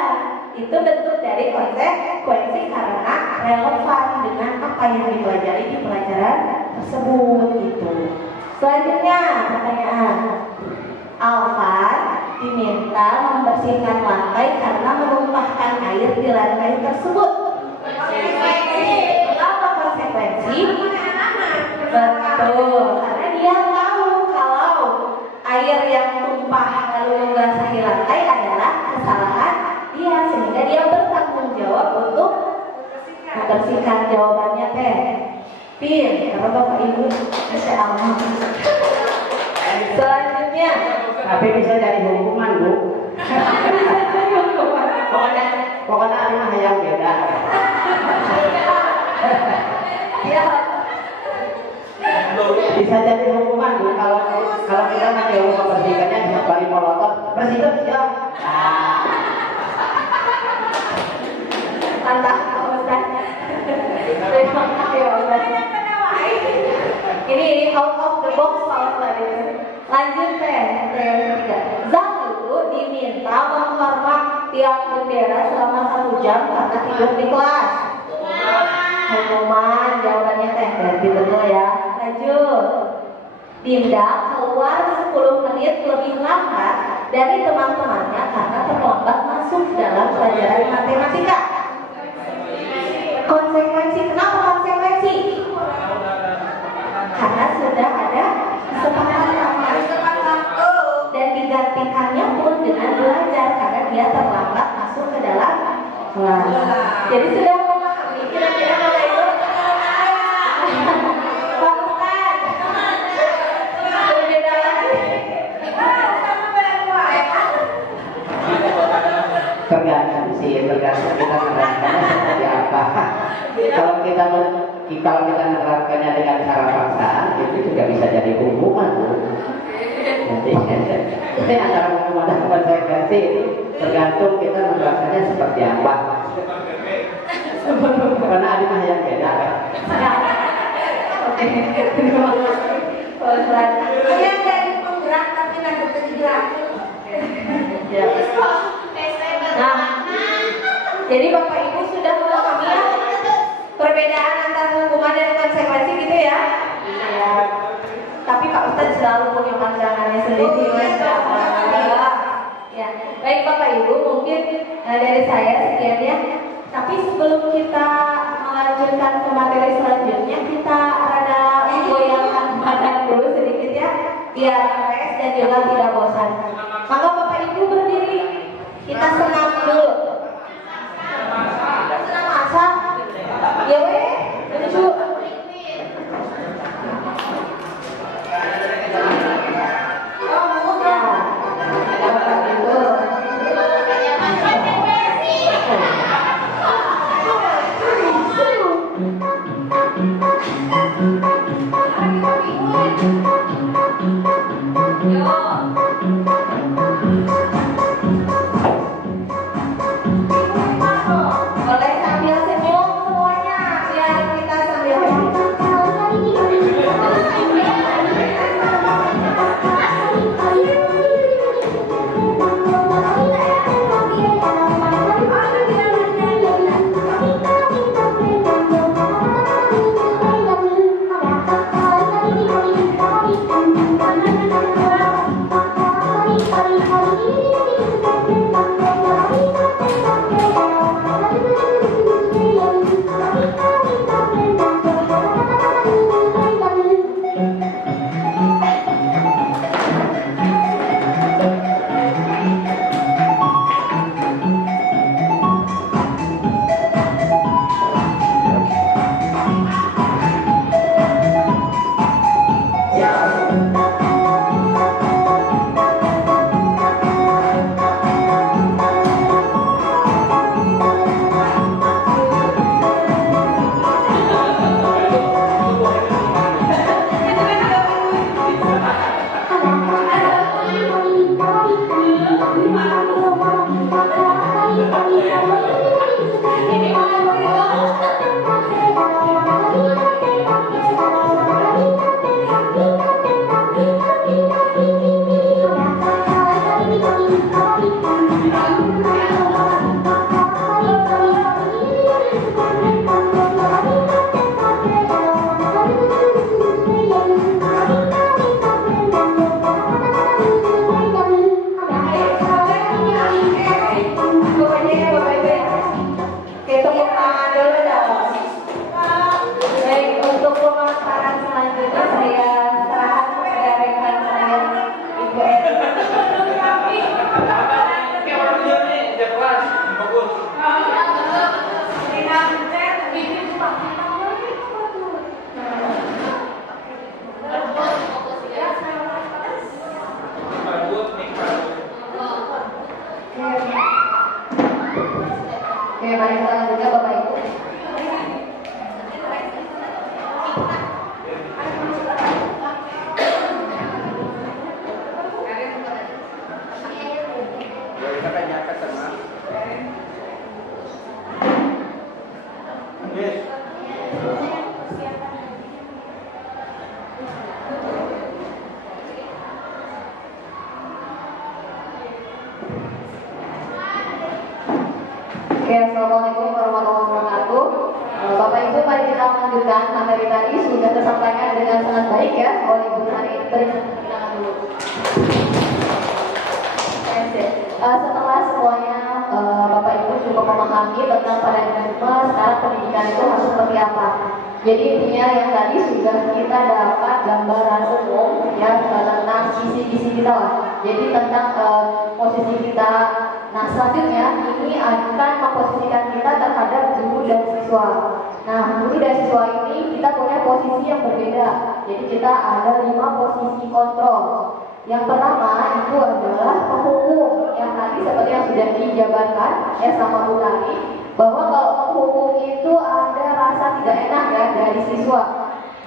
Itu bentuk dari konsekuensi karena relevan dengan apa yang dipelajari di pelajaran tersebut gitu. Selanjutnya pertanyaan, Alvan diminta membersihkan lantai karena menumpahkan air di lantai tersebut. Kenapa konsekuensi? Betul, karena dia tahu kalau air yang tumpah lalu membasahi lantai adalah kesalahan dia, sehingga dia bertanggung jawab untuk membersihkan. Jawabannya teh Pin, karena Bapak Ibu Masya Allah. Selanjutnya, Tapi bisa jadi hukuman Bu. Pokoknya anak yang beda. ya Bisa jadi hukuman Bu kalau kita nggak mau membersihkannya bisa balik molotov. Bersihkan siap. mantap Pak Ustaz. Terima kasih Pak Ustaz. Ini out of the box Pak Ustaz. Lanjut yang ketiga. Zahlu diminta menghormat tiang bendera selama 1 jam karena tidur di kelas. Hukuman jawabannya teh berarti betul ya. Lanjut. Dinda keluar 10 menit lebih lambat dari teman-temannya karena terlambat masuk dalam pelajaran matematika. Konsekuensi, kenapa konsekuensi? Karena sudah ada kesepakatan dan digantikannya pun dengan belajar karena dia terlambat masuk ke dalam kelas. Jadi sudah memahami kira-kira Bapak Ibu? Pak Ustaz, kalau kita menerapkannya dengan cara paksaan itu juga bisa jadi hukuman. Jadi antara hukuman dan konsekuensi itu tergantung kita menerapkannya seperti apa. Karena ada yang beda kan. Oke, terima kasih. Kalian jadi penggerak tapi nanti tergerak. Nah, jadi Bapak Ibu sudah memahami ya perbedaan antara hukuman dan konsekuensi gitu ya? Iya. Tapi Pak Ustadz selalu punya pandangannya sendiri. Ya, baik Bapak Ibu, mungkin dari saya sekian ya. Tapi sebelum kita melanjutkan ke materi selanjutnya, kita rada goyangkan badan dulu sedikit ya, biar fresh dan juga tidak bosan. Maka Bapak Ibu berdiri, kita senam dulu. Senam masak, ya weh, lucu. Boleh sambil senyum semuanya, biar kita sambil Oke, mari kita lanjutkan Bapak Ibu. Oke, assalamualaikum warahmatullahi wabarakatuh. Bapak Ibu, mari kita lanjutkan materi tadi sudah tersampaikan dengan sangat baik ya oleh Ibu Hari. Perkenalkan dulu. Setelah semuanya Bapak Ibu cukup memahami tentang paradigma sekarang pendidikan itu harus seperti apa. Jadi intinya yang tadi sudah kita dapat gambaran umum ya tentang isi kita lah. Jadi tentang posisi kita. Nah selanjutnya ini akan memposisikan kita terhadap guru dan siswa. Nah guru dan siswa ini kita punya posisi yang berbeda. Jadi kita ada 5 posisi kontrol. Yang pertama itu adalah penghukum. Yang tadi seperti yang sudah dijabarkan ya sama Bu Tari, bahwa kalau penghukum itu ada rasa tidak enak ya dari siswa.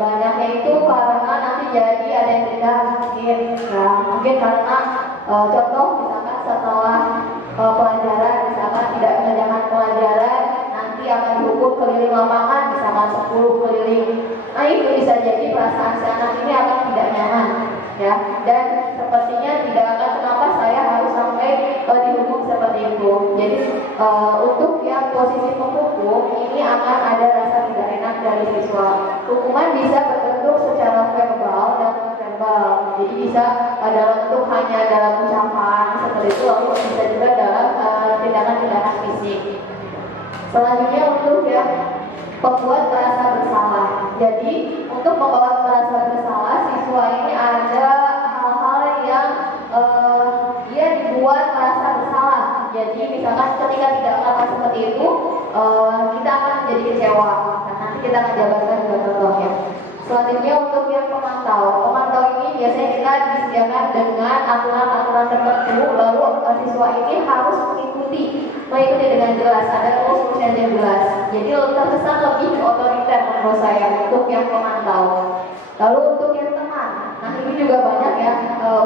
Banyaknya itu karena nanti jadi ada yang tidak mungkin, ya, mungkin karena contoh misalkan setelah pelajaran, misalkan tidak mengerjakan pelajaran, nanti akan dihukum keliling lapangan, misalkan 10 keliling. Nah itu bisa jadi perasaan si anak ini akan tidak nyaman, ya. Dan sepertinya tidak akan kenapa saya harus sampai dihukum seperti itu. Jadi untuk yang posisi penghukum ini akan ada rasa tidak enak dari siswa. Hukuman bisa berbentuk secara verbal dan non verbal. Jadi bisa dalam bentuk hanya dalam ucapan seperti itu, lalu bisa juga dalam tindakan-tindakan fisik. Selanjutnya untuk yang membuat merasa bersalah. Jadi untuk membuat merasa bersalah, siswa ini ada hal-hal yang dia dibuat merasa bersalah. Jadi misalkan ketika tidak melakukan seperti itu, kita akan menjadi kecewa. Nah, nanti kita akan jabarkan juga contohnya. Selanjutnya untuk yang pemantau ini biasanya kita disediakan dengan aturan-aturan tertentu, lalu siswa ini harus mengikuti dengan jelas, ada rules-rules yang jelas. Jadi terkesan lebih otoriter menurut saya untuk yang pemantau. Lalu untuk yang teman, nah ini juga banyak ya,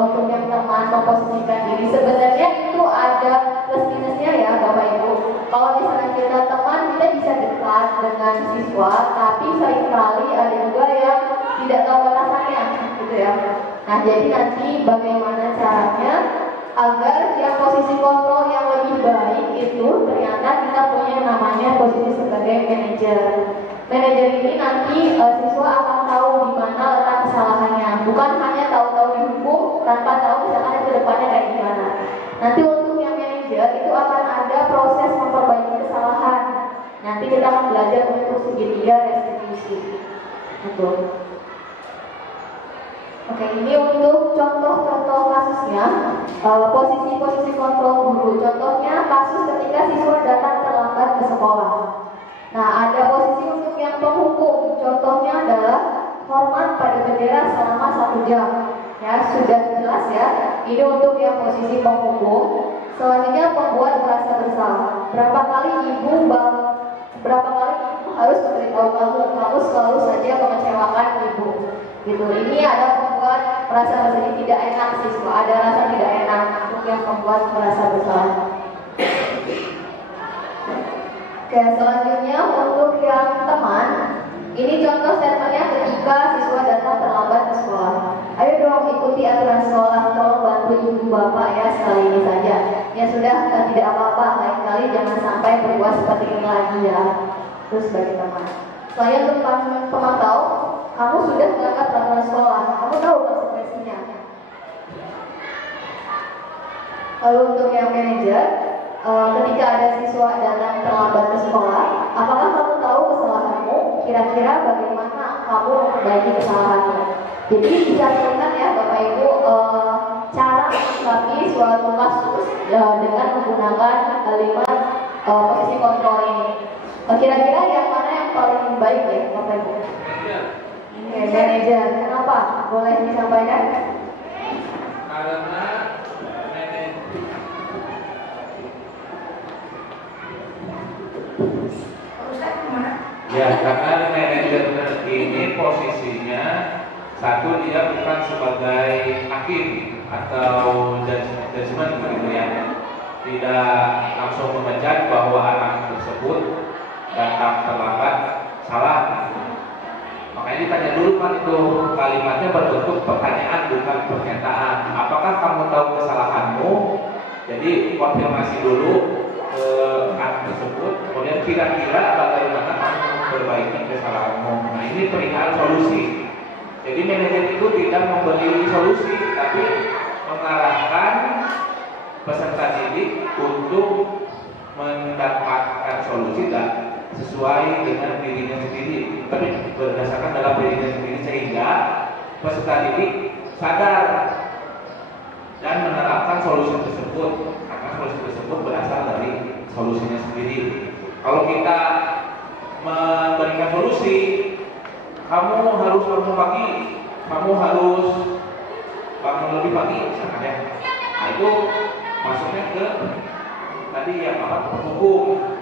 untuk yang teman memposisikan diri. Sebenarnya itu ada plus minusnya ya Bapak Ibu. Kalau misalnya kita teman, kita bisa dekat dengan siswa, tapi seringkali ada juga yang tidak tahu batasannya, gitu ya. Nah jadi nanti bagaimana caranya agar yang posisi kontrol yang lebih baik itu ternyata kita punya namanya posisi sebagai manajer. Manajer ini nanti siswa akan tahu di mana letak kesalahannya, bukan hanya tahu-tahu dihukum tanpa tahu misalkan ke depannya kayak gimana. Nanti untuk yang manajer itu akan ada proses memperbaiki kesalahan. Nanti kita akan belajar untuk segitiga restitusi. Betul. Oke, ini untuk contoh-contoh kasusnya, posisi-posisi kontrol guru. Contohnya kasus ketika siswa datang terlambat ke sekolah. Nah, ada posisi untuk yang penghukum. Contohnya adalah hormat pada bendera selama 1 jam. Ya, sudah jelas ya. Ini untuk yang posisi penghukum. Selanjutnya pembuat merasa bersalah. Berapa kali ibu harus memberitahu kamu selalu saja mengecewakan ibu. Gitu. Ini ada membuat merasa bersalah, tidak enak siswa. Ada rasa tidak enak untuk yang membuat merasa bersalah. Oke, selanjutnya untuk yang teman, ini contoh statementnya ketika siswa datang terlambat ke sekolah. Ayo dong ikuti aturan sekolah, tolong bantu ibu bapak ya sekali ini saja. Ya sudah, tidak apa-apa, lain kali jangan sampai berbuat seperti ini lagi ya. Terus sebagai teman. Saya untuk pemantau, kamu sudah melanggar peraturan sekolah, kamu tahu konsekuensinya. Lalu untuk yang manajer, ketika ada siswa datang terlambat ke sekolah, apakah kamu tahu kesalahanmu? Kira-kira bagaimana kamu memperbaiki kesalahanmu? Jadi bisa terlihat ya Bapak Ibu cara menyikapi suatu kasus dengan menggunakan kalimat posisi kontrol ini. Kira-kira yang mana yang paling baik ya Bapak Ibu? Oke, manajer. Kenapa? Boleh disampaikan? Karena karena manajer ini posisinya satu, dia bukan sebagai hakim atau judgement begitu ya, tidak langsung memecat bahwa anak tersebut datang terlambat salah. Makanya ditanya dulu kan, itu kalimatnya berbentuk pertanyaan bukan pernyataan. Apakah kamu tahu kesalahanmu? Jadi konfirmasi dulu ke anak tersebut, kemudian kira-kira bagaimana kamu memperbaiki kesalahanmu. Nah ini perihal solusi. Jadi manajer itu tidak memberi solusi, tapi mengarahkan peserta didik untuk mendapatkan solusi dan sesuai dengan dirinya sendiri, tapi berdasarkan dalam dirinya sendiri, sehingga peserta didik sadar dan menerapkan solusi tersebut, karena solusi tersebut berasal dari solusinya sendiri. Kalau kita memberikan solusi, kamu harus bangun pagi, kamu harus bangun lebih pagi, misalkan ya. Nah itu masuknya ke tadi yang hukum.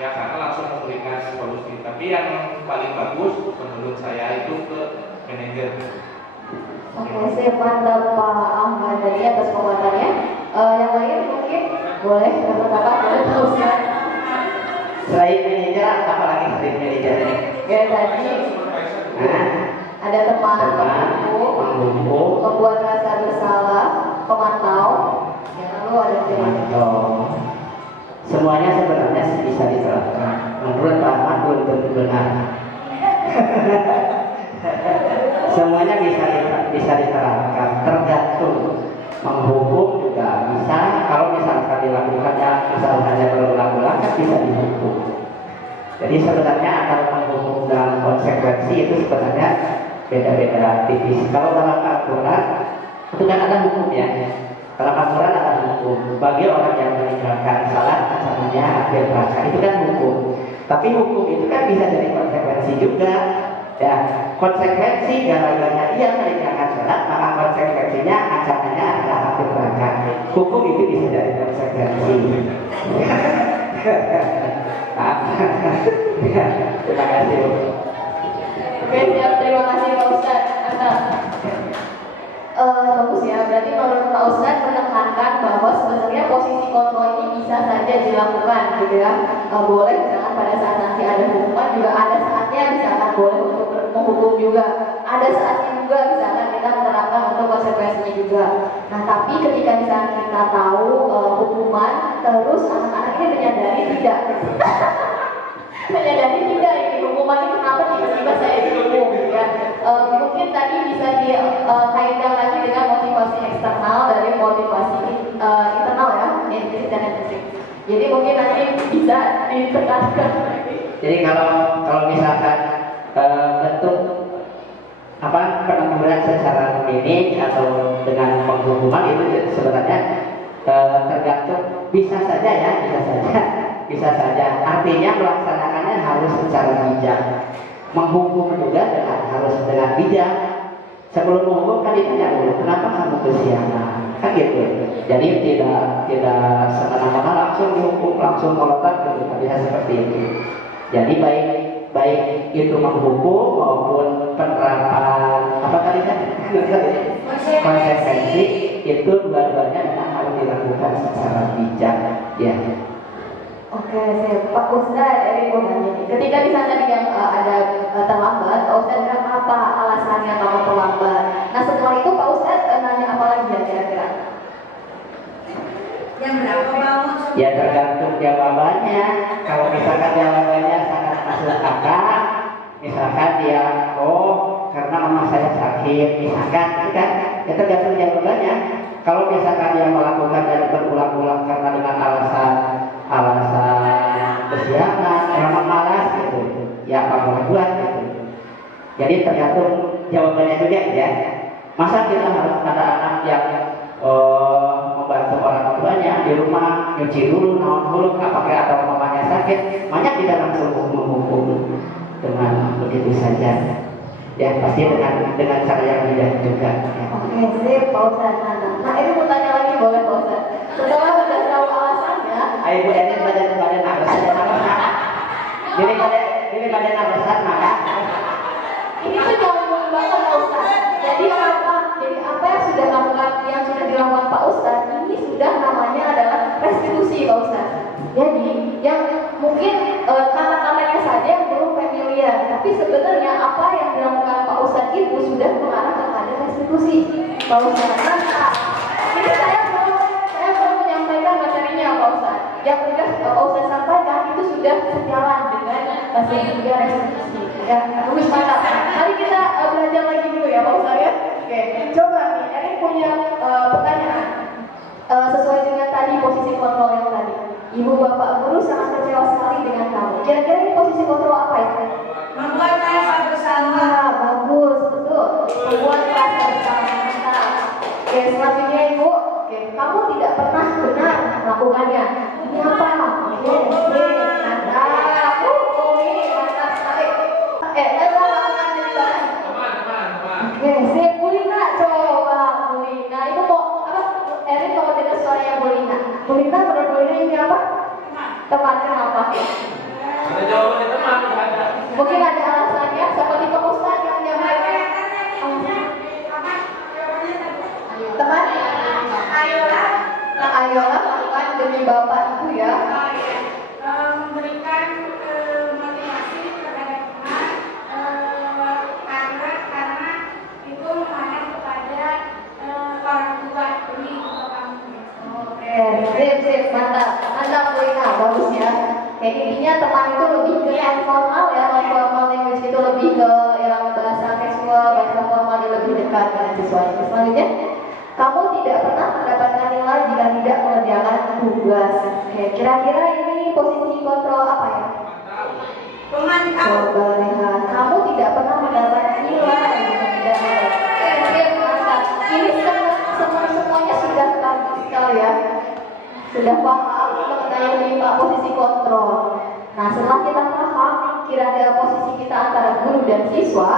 Ya, karena langsung memberikan solusi. Tapi yang paling bagus menurut turun saya itu ke manajer. Oke, saya mantap Pak Ahmad dari atas penguatannya. Yang lain mungkin boleh kata-kata boleh terus ya. Selain manajer, apa lagi selain manajer? Kayak tadi ada teman, pembuku, membuat rasa bersalah, pemantau, ya lalu ada pemantau. Semuanya sebenarnya bisa diterapkan. Menurut Pak Ahmad belum tentu benar. Semuanya bisa diterapkan, tergantung. Menghukum juga bisa. Kalau misalkan dilakukannya misalnya berulang-ulang kan bisa dihukum. Jadi sebenarnya antara menghukum dan konsekuensi itu sebenarnya beda-beda tipis. Kalau dalam Al-Quran itu kan ada hukum ya. Dalam Al-Quran ada hukum. Bagi orang yang meninggalkan salat ancamannya akhir neraka, itu kan hukum. Tapi hukum itu kan bisa jadi konsekuensi juga. Ya, konsekuensi gara-gara dia meninggalkan salat, maka konsekuensinya ancamannya adalah akhir neraka. Hukum itu bisa jadi konsekuensi. Terima kasih. Oke, siap. Terima kasih Pak Ustadz. Bagus ya. Berarti menurut Pak Ustadz menekankan bahwa sebenarnya posisi kontrol ini bisa saja dilakukan, gitu ya. Boleh misalkan pada saat nanti ada hukuman juga ada saatnya misalkan boleh untuk menghukum juga. Ada saatnya juga misalkan kita menerapkan untuk konsekuensinya juga. Nah, tapi ketika misalkan kita tahu hukuman terus anak-anak ini menyadari tidak. Menyadari tidak ini hukuman ini kenapa tiba-tiba saya dihukum ya. Mungkin tadi bisa dikaitkan lagi dengan motivasi eksternal dari motivasi internal ya, intrinsic dan ekstrinsic. Jadi mungkin nanti bisa ditekankan lagi. Jadi kalau misalkan bentuk peneguran secara klinik atau dengan penghukuman itu sebenarnya tergantung, bisa saja. Artinya melaksanakannya harus secara bijak. Menghukum juga harus dengan bijak. Sebelum menghukum kan ditanya dulu, kenapa kamu kesiangan? Kan gitu. Jadi tidak semena-mena langsung dihukum, langsung melompat gitu. Tidak bisa seperti itu. Jadi baik itu menghukum maupun penerapan konsekuensi itu dua-duanya memang harus dilakukan secara bijak ya. Oke, Pak Ustadz dari Pondanya. Ketika di sana yang ada terlambat, Pak Ustadz bilang apa alasannya kamu terlambat? Nah setelah itu Pak Ustadz nanya apa lagi ya kira-kira? Yang berapa bangun? Ya tergantung jawabannya. Kalau misalkan jawabannya sangat masuk akal, misalkan dia karena mama saya sakit, misalkan kan, itu tergantung jawabannya. Kalau misalkan dia melakukan dan berulang-ulang karena dengan alasan kesiangan, memang malas gitu, ya apa boleh buat gitu. Jadi tergantung jawabannya juga ya. Masa kita harus ada anak yang membantu orang tuanya di rumah nyuci dulu, naon dulu, apakah atau mamanya sakit, banyak tidak langsung menghukum dengan begitu saja. Ya pasti dengan cara yang bijak juga. Ya. Oke, sip Pak Ustadz. Nah ini mau tanya lagi boleh Pak Ustadz? Setelah sudah tahu alasannya, Ayo Bu Enin badan nabesan. Ini badan nabesan maka. ini tuh nyambung banget Pak Ustadz. Jadi apa yang sudah dilakukan Pak Ustadz ini sudah namanya adalah restitusi Pak Ustadz. Jadi yang mungkin kata-katanya saja yang belum familiar, tapi sebenarnya apa yang dilakukan Pak Ustadz itu sudah mengarah kepada restitusi Pak Ustadz. Nah, ini saya belum menyampaikan materinya Pak Ustadz. Yang sudah Pak Ustadz sampaikan itu sudah sejalan dengan tiga restitusi. Ya, bagus mantap. Mari kita belajar lagi dulu ya Pak Ustadz ya. Oke, coba nih, Erin punya pertanyaan sesuai dengan tadi posisi kontrol yang tadi. Ibu bapak guru sangat kecewa sekali dengan kamu. Kira-kira ini posisi kontrol apa ya? Membuat merasa bersama. Bagus, betul. Membuat merasa bersama. Oke, selanjutnya Ibu. Oke, kamu tidak pernah benar melakukannya. Ini apa? Oke, mantap. Ini mantap sekali. Lakukan jadi bahan. Oke, sip. Bulina, coba Bulina. Ibu mau apa? Erin mau dengar suaranya Bulina. Bulina menurut Bulina ini apa? Teman kenapa? Ada jawabannya teman, ada. Mungkin ada alasannya seperti Pak Ustadz. Jadi intinya teman itu lebih ke yang formal ya, non formal language itu lebih ke yang bahasa casual, bahasa formal yang lebih dekat dengan siswa. Selanjutnya, kamu tidak pernah mendapatkan nilai jika tidak mengerjakan tugas. Oke, kira-kira ini posisi kontrol apa ya? Coba lihat, kamu tidak pernah mendapat nilai jika tidak mendapatkan. Ini semuanya sudah tahu sekali ya, sudah paham mengenai 5 posisi kontrol. Nah, setelah kita paham kira-kira posisi kita antara guru dan siswa,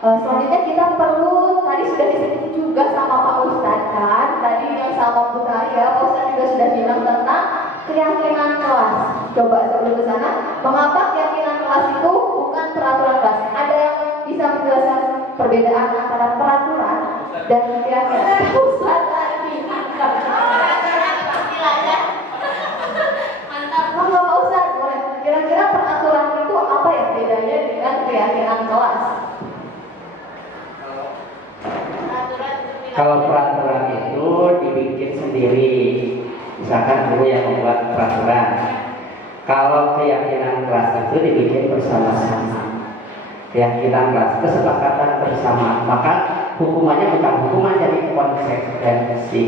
selanjutnya kita perlu, tadi sudah disebut juga sama Pak Ustadz kan, tadi yang sama Bu Taya, Pak Ustadz juga sudah bilang tentang keyakinan kelas. Coba sebelum ke sana, mengapa keyakinan kelas itu bukan peraturan kelas? Ada yang bisa menjelaskan perbedaan antara peraturan dan keyakinan? Pak Ustadz tadi. Mantap, Pak Ustadz, boleh. Kira-kira peraturan itu apa ya bedanya dengan keyakinan kelas? Kalau peraturan itu dibikin sendiri, misalkan guru yang membuat peraturan. Kalau keyakinan kelas itu dibikin bersama-sama. Keyakinan kelas, kesepakatan bersama. Maka hukumannya bukan hukuman, jadi konsekuensi.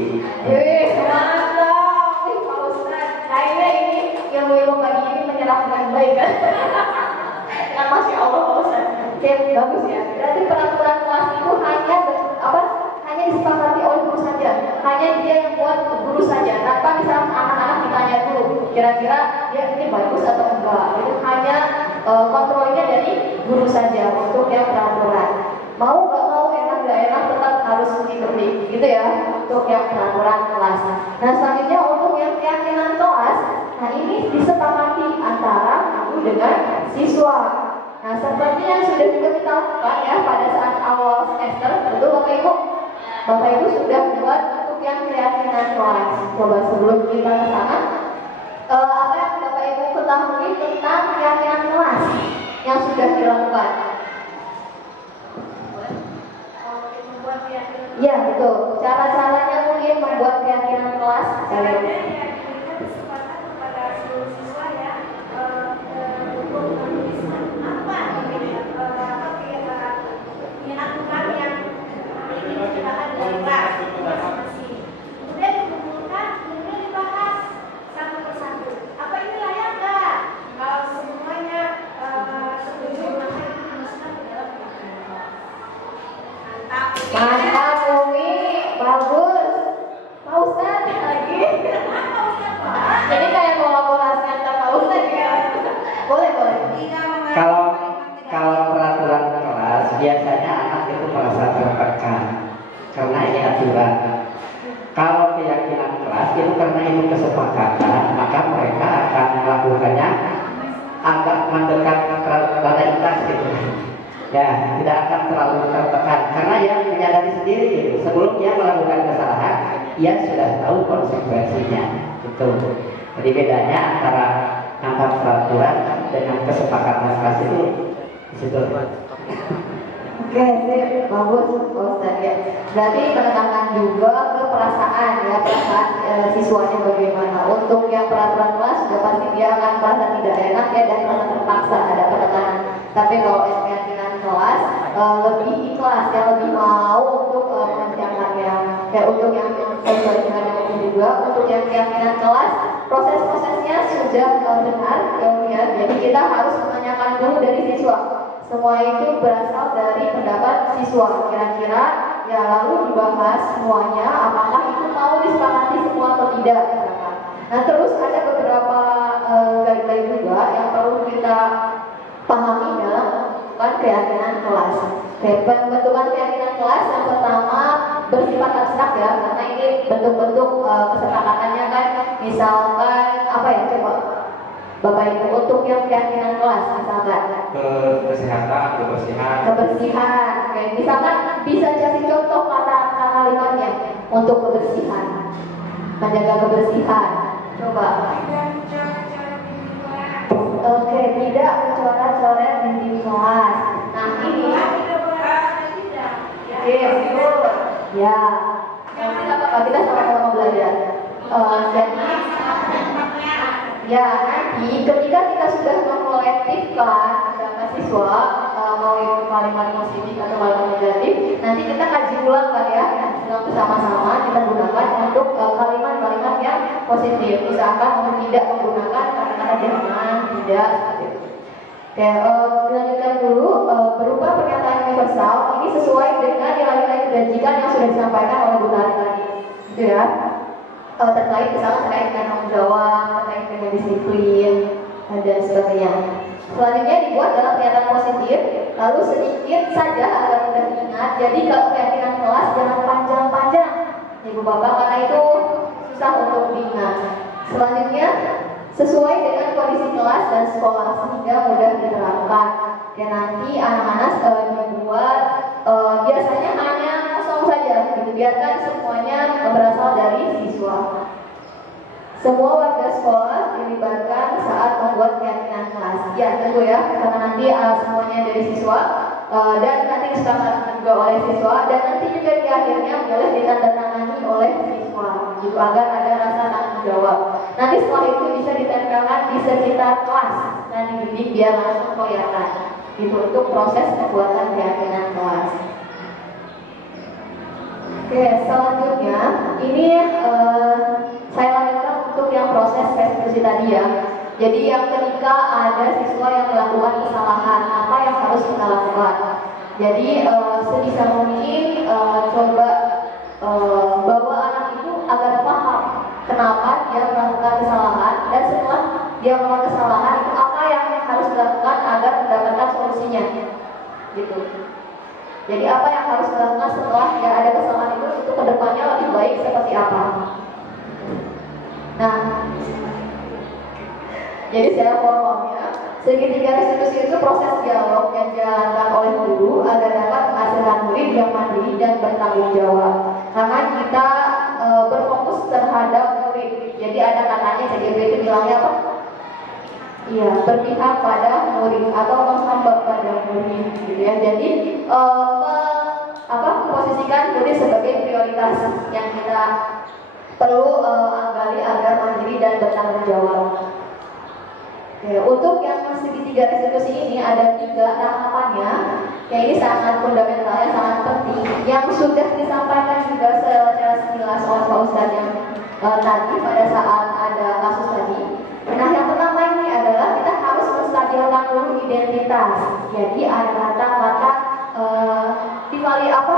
Mantap, Pak Ustadz. Kayaknya ini ilmu-ilmu pagi ini menyerap dengan baik kan? Ya, Masya Allah Pak Ustadz. Oke, bagus ya. Berarti peraturan kelas itu hanya disepakati oleh guru saja. Hanya dia yang buat guru saja. Tanpa misalnya anak-anak ditanya dulu, kira-kira dia ini bagus atau enggak. Itu hanya kontrolnya dari guru saja untuk yang peraturan. Mau nggak mau, enak nggak enak, tetap harus mengikuti, gitu ya, untuk yang peraturan kelas. Nah, selanjutnya untuk yang keyakinan kelas, nah ini disepakati antara guru dengan siswa. Nah, seperti yang sudah juga kita lakukan ya pada saat awal semester, tentu Bapak Ibu sudah buat untuk yang keyakinan kelas. Coba sebelum kita ke sana, apa yang Bapak Ibu ketahui tentang keyakinan kelas yang sudah dilakukan? Ya, betul. Cara-caranya mungkin membuat keyakinan kelas. Kemudian dikumpulkan, kemudian dibahas satu persatu. Apa ini layak nggak? Kalau semuanya setuju, maka itu dimasukkan ke dalam keyakinan. Mantap, Umi. Bagus. Pak Ustadz lagi. Jadi kayak kolaborasi antar Pak Ustadz ya. Boleh. Kalau peraturan kelas, biasanya anak itu merasa tertekan karena ini aturan. Kalau keyakinan kelas itu karena ini kesepakatan, maka mereka akan melakukannya agak mendekat realitas gitu. Ya, tidak akan terlalu tertekan karena ia menyadari sendiri gitu. Sebelum dia melakukan kesalahan, ia sudah tahu konsekuensinya. Gitu. Jadi bedanya antara peraturan dengan kesepakatan kelas itu di situ. Oke, sip, bagus, Ustaz ya. Berarti menekankan juga ke perasaan ya, perasaan siswanya bagaimana. Untuk yang peraturan kelas sudah pasti dia akan merasa tidak enak ya dan merasa terpaksa ada penekanan. Tapi kalau keyakinan kelas lebih ikhlas ya, lebih mau untuk mengerjakannya. Kayak untuk yang sesuai dengan yang juga, untuk yang keyakinan kelas proses-prosesnya sudah benar ya. Jadi kita harus menanyakan dulu dari siswa. Semua itu berasal dari pendapat siswa. Kira-kira ya lalu dibahas semuanya, apakah itu mau disepakati semua atau tidak misalkan. Nah, terus ada beberapa guideline juga yang perlu kita pahami dalam bentukan keyakinan kelas. Oke, bentukan keyakinan kelas yang pertama bersifat abstrak ya, karena ini bentuk-bentuk kesepakatannya kan, misalkan apa ya, coba Bapak Ibu untuk yang keyakinan kelas misalkan kesehatan, kebersihan. Oke, misalkan bisa kasih contoh kata kalimatnya untuk kebersihan, menjaga kebersihan. Coba. Oke, tidak mencoret-coret dinding kelas. Nah ini. Betul. Ya. Kita sama-sama belajar. Jadi. Ya, nanti ketika kita kita sudah mengkolektifkan pendapat siswa mau itu kalimat positif atau kalimat negatif, nanti kita kaji ulang kan ya, bersama-sama kita gunakan untuk kalimat-kalimat yang positif. Misalkan untuk tidak menggunakan kata-kata jangan, tidak, seperti itu. Oke, dilanjutkan dulu. Berupa pernyataan universal, ini sesuai dengan nilai-nilai kebajikan yang sudah disampaikan oleh Bu Tari tadi, gitu ya. Terkait misalnya terkait dengan tanggung jawab, terkait dengan disiplin dan sebagainya. Selanjutnya dibuat dalam pernyataan positif, lalu sedikit saja agar mudah diingat. Jadi kalau keyakinan kelas jangan panjang-panjang, Ibu Bapak, karena itu susah untuk diingat. Selanjutnya sesuai dengan kondisi kelas dan sekolah sehingga mudah diterapkan. Dan nanti anak-anak dibuat biasanya hanya kosong saja, gitu. Biarkan semuanya berasal dari siswa. Semua warga sekolah dilibatkan saat membuat keyakinan kelas. Ya tentu ya, karena nanti semuanya dari siswa dan nanti disepakati juga oleh siswa dan nanti juga di akhirnya boleh ditandatangani oleh siswa, gitu, agar ada rasa tanggung jawab. Nanti setelah itu bisa ditempelkan di sekitar kelas dan dibidik biar langsung kelihatan, gitu, untuk proses pembuatan keyakinan kelas. Oke, selanjutnya ini saya lanjutkan untuk yang proses restitusi tadi ya. Jadi yang ketika ada siswa yang melakukan kesalahan, apa yang harus kita lakukan? Jadi sebisa mungkin coba bawa anak itu agar paham kenapa dia melakukan kesalahan, dan setelah dia melakukan kesalahan itu apa yang harus dilakukan agar mendapatkan solusinya, gitu. Jadi apa yang harus dilakukan setelah dia ada kesalahan itu untuk kedepannya lebih baik seperti apa? Nah, jadi secara formalnya, segitiga restitusi itu proses dialog yang dijalankan oleh guru agar dapat menghasilkan murid yang mandiri dan bertanggung jawab. Karena kita berfokus terhadap murid. Jadi ada katanya CGB itu bilangnya apa? Iya, berpihak pada murid atau menghamba pada murid, gitu ya. Jadi memposisikan murid sebagai prioritas yang kita perlu gali agar mandiri dan bertanggung jawab. Oke, untuk yang segitiga restitusi ini ada 3 tahapannya. Ya, ini sangat fundamental, yang sangat penting, yang sudah disampaikan juga secara sekilas oleh Pak Ustadz yang tadi pada saat ada kasus tadi. Nah, yang pertama ini adalah kita harus menstabilkan dulu identitas. Jadi ada kata-kata dibalik apa?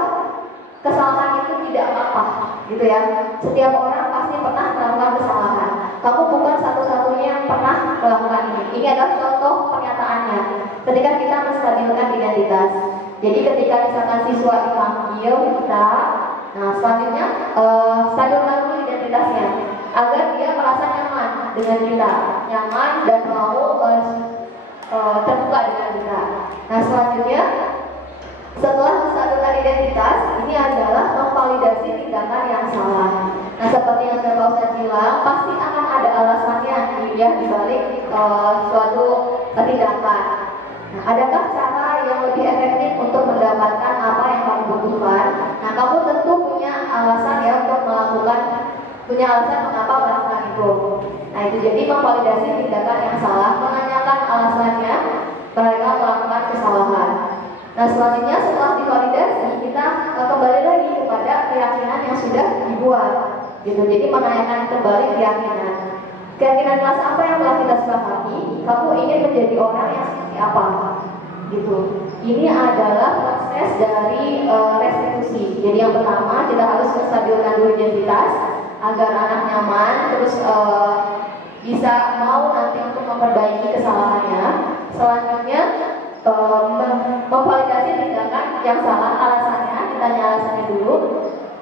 Kesalahan itu tidak apa-apa, gitu ya. Setiap orang pasti pernah melakukan kesalahan. Kamu bukan satu-satunya yang pernah melakukan ini. Ini adalah contoh pernyataannya. Ketika kita menstabilkan identitas. Jadi ketika misalkan siswa dipanggil kita, nah selanjutnya stabilkan dulu identitasnya agar dia merasa nyaman dengan kita, nyaman dan mau terbuka dengan kita. Nah selanjutnya, setelah menstabilkan identitas, ini adalah memvalidasi tindakan yang salah. Nah seperti yang Pak Ustadz bilang, pasti akan ada alasannya ya dibalik suatu tindakan. Nah, adakah cara yang lebih efektif untuk mendapatkan apa yang kamu butuhkan? Nah kamu tentu punya alasan ya untuk punya alasan mengapa melakukan itu. Nah itu jadi memvalidasi tindakan yang salah, menanyakan alasannya mereka melakukan kesalahan. Nah selanjutnya setelah divalidasi kita kembali lagi kepada keyakinan yang sudah dibuat, gitu. Jadi menanyakan kembali keyakinan kelas apa yang telah kita sepakati. Kamu ingin menjadi orang yang seperti apa, gitu. Ini adalah proses dari restitusi. Jadi yang pertama kita harus menstabilkan dulu identitas agar anak nyaman, terus bisa mau nanti untuk memperbaiki kesalahannya. Selanjutnya memvalidasi tindakan yang salah, alasannya, ditanya alasannya dulu.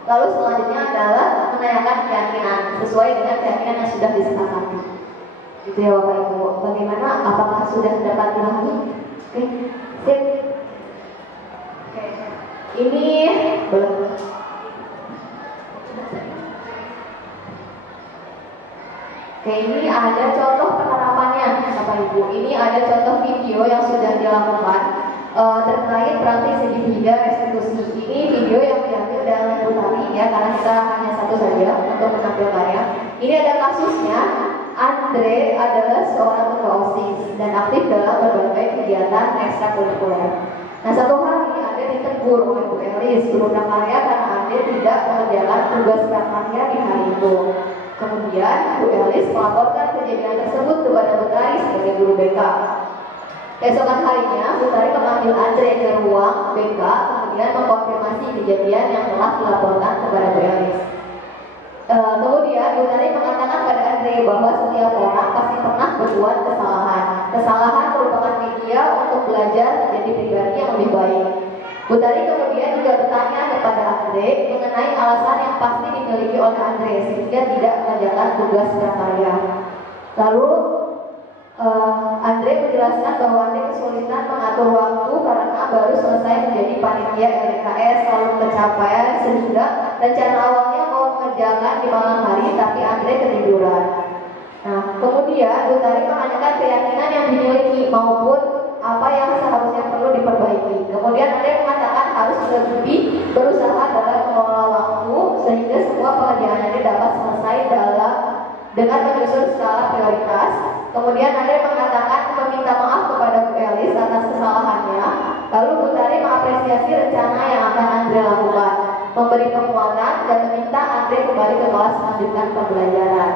Lalu selanjutnya adalah menanyakan keyakinan sesuai dengan keyakinan yang sudah disepakati. Itu ya Bapak Ibu. Bagaimana? Apakah sudah dapat dipahami? Oke, sip. Oke, ini belum. Oke, ini ada contoh penerapannya Bapak Ibu. Ini ada contoh video yang sudah dilakukan terkait praktik segitiga restitusi. Ini video yang diambil dari Bu Tari ya, karena kita hanya satu saja untuk menampilkannya. Ini ada kasusnya. Andre adalah seorang ketua OSIS dan aktif dalam berbagai kegiatan ekstrakurikuler. Nah, satu hari Andre ditegur oleh Bu Elis guru prakarya karena Andre tidak mengerjakan tugas prakarya di hari itu. Kemudian Bu Elis melaporkan kejadian tersebut kepada Bu Tari sebagai guru BK. Keesokan harinya, Bu Tari memanggil Andre ke ruang BK, kemudian mengkonfirmasi kejadian yang telah dilaporkan kepada Bu Elis. Kemudian Bu Tari mengatakan pada Andre bahwa setiap orang pasti pernah berbuat kesalahan. Kesalahan merupakan media untuk belajar menjadi pribadi yang lebih baik. Bu Tari kemudian juga bertanya kepada Andre mengenai alasan yang pasti dimiliki oleh Andre sehingga tidak mengerjakan tugas prakarya. Lalu Andre menjelaskan bahwa Andre kesulitan mengatur waktu karena baru selesai menjadi panitia LKS lalu kecapean sehingga rencana awalnya mau mengerjakan di malam hari tapi Andre ketiduran. Nah, kemudian Bu Tari menanyakan keyakinan yang dimiliki maupun apa yang seharusnya perlu diperbaiki. Kemudian Andre mengatakan harus lebih berusaha dalam mengelola waktu sehingga semua pekerjaan Andre dapat selesai dengan menyusun skala prioritas. Kemudian Andre mengatakan meminta maaf kepada Bu Elis atas kesalahannya. Lalu Bu Tari mengapresiasi rencana yang akan Andre lakukan, memberi penguatan dan meminta Andre kembali ke kelas melanjutkan pembelajaran.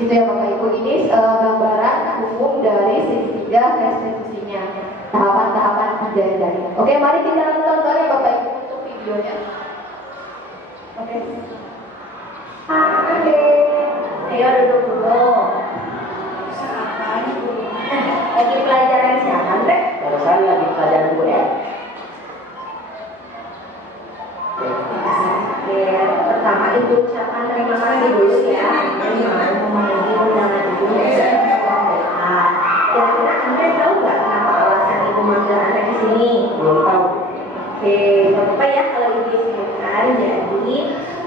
Itu ya Bapak Ibu, ini gambaran umum dari segitiga restitusinya, tahapan-tahapan menjajah. Oke, mari kita nonton kembali Bapak Ibu untuk videonya. Oke. Ayo duduk dulu. Lagi pelajaran siapa, Andre? Barusan lagi pelajaran Bu ya. Oke, pertama Ibu ucapkan terima kasih dulu ya. Mau memenuhi undangan Ibu besok. Kira-kira Andre tahu nggak kenapa alasan Ibu manggil Andre ke sini? Belum tahu. Oke, nggak apa-apa ya kalau Ibu sebutkan. Jadi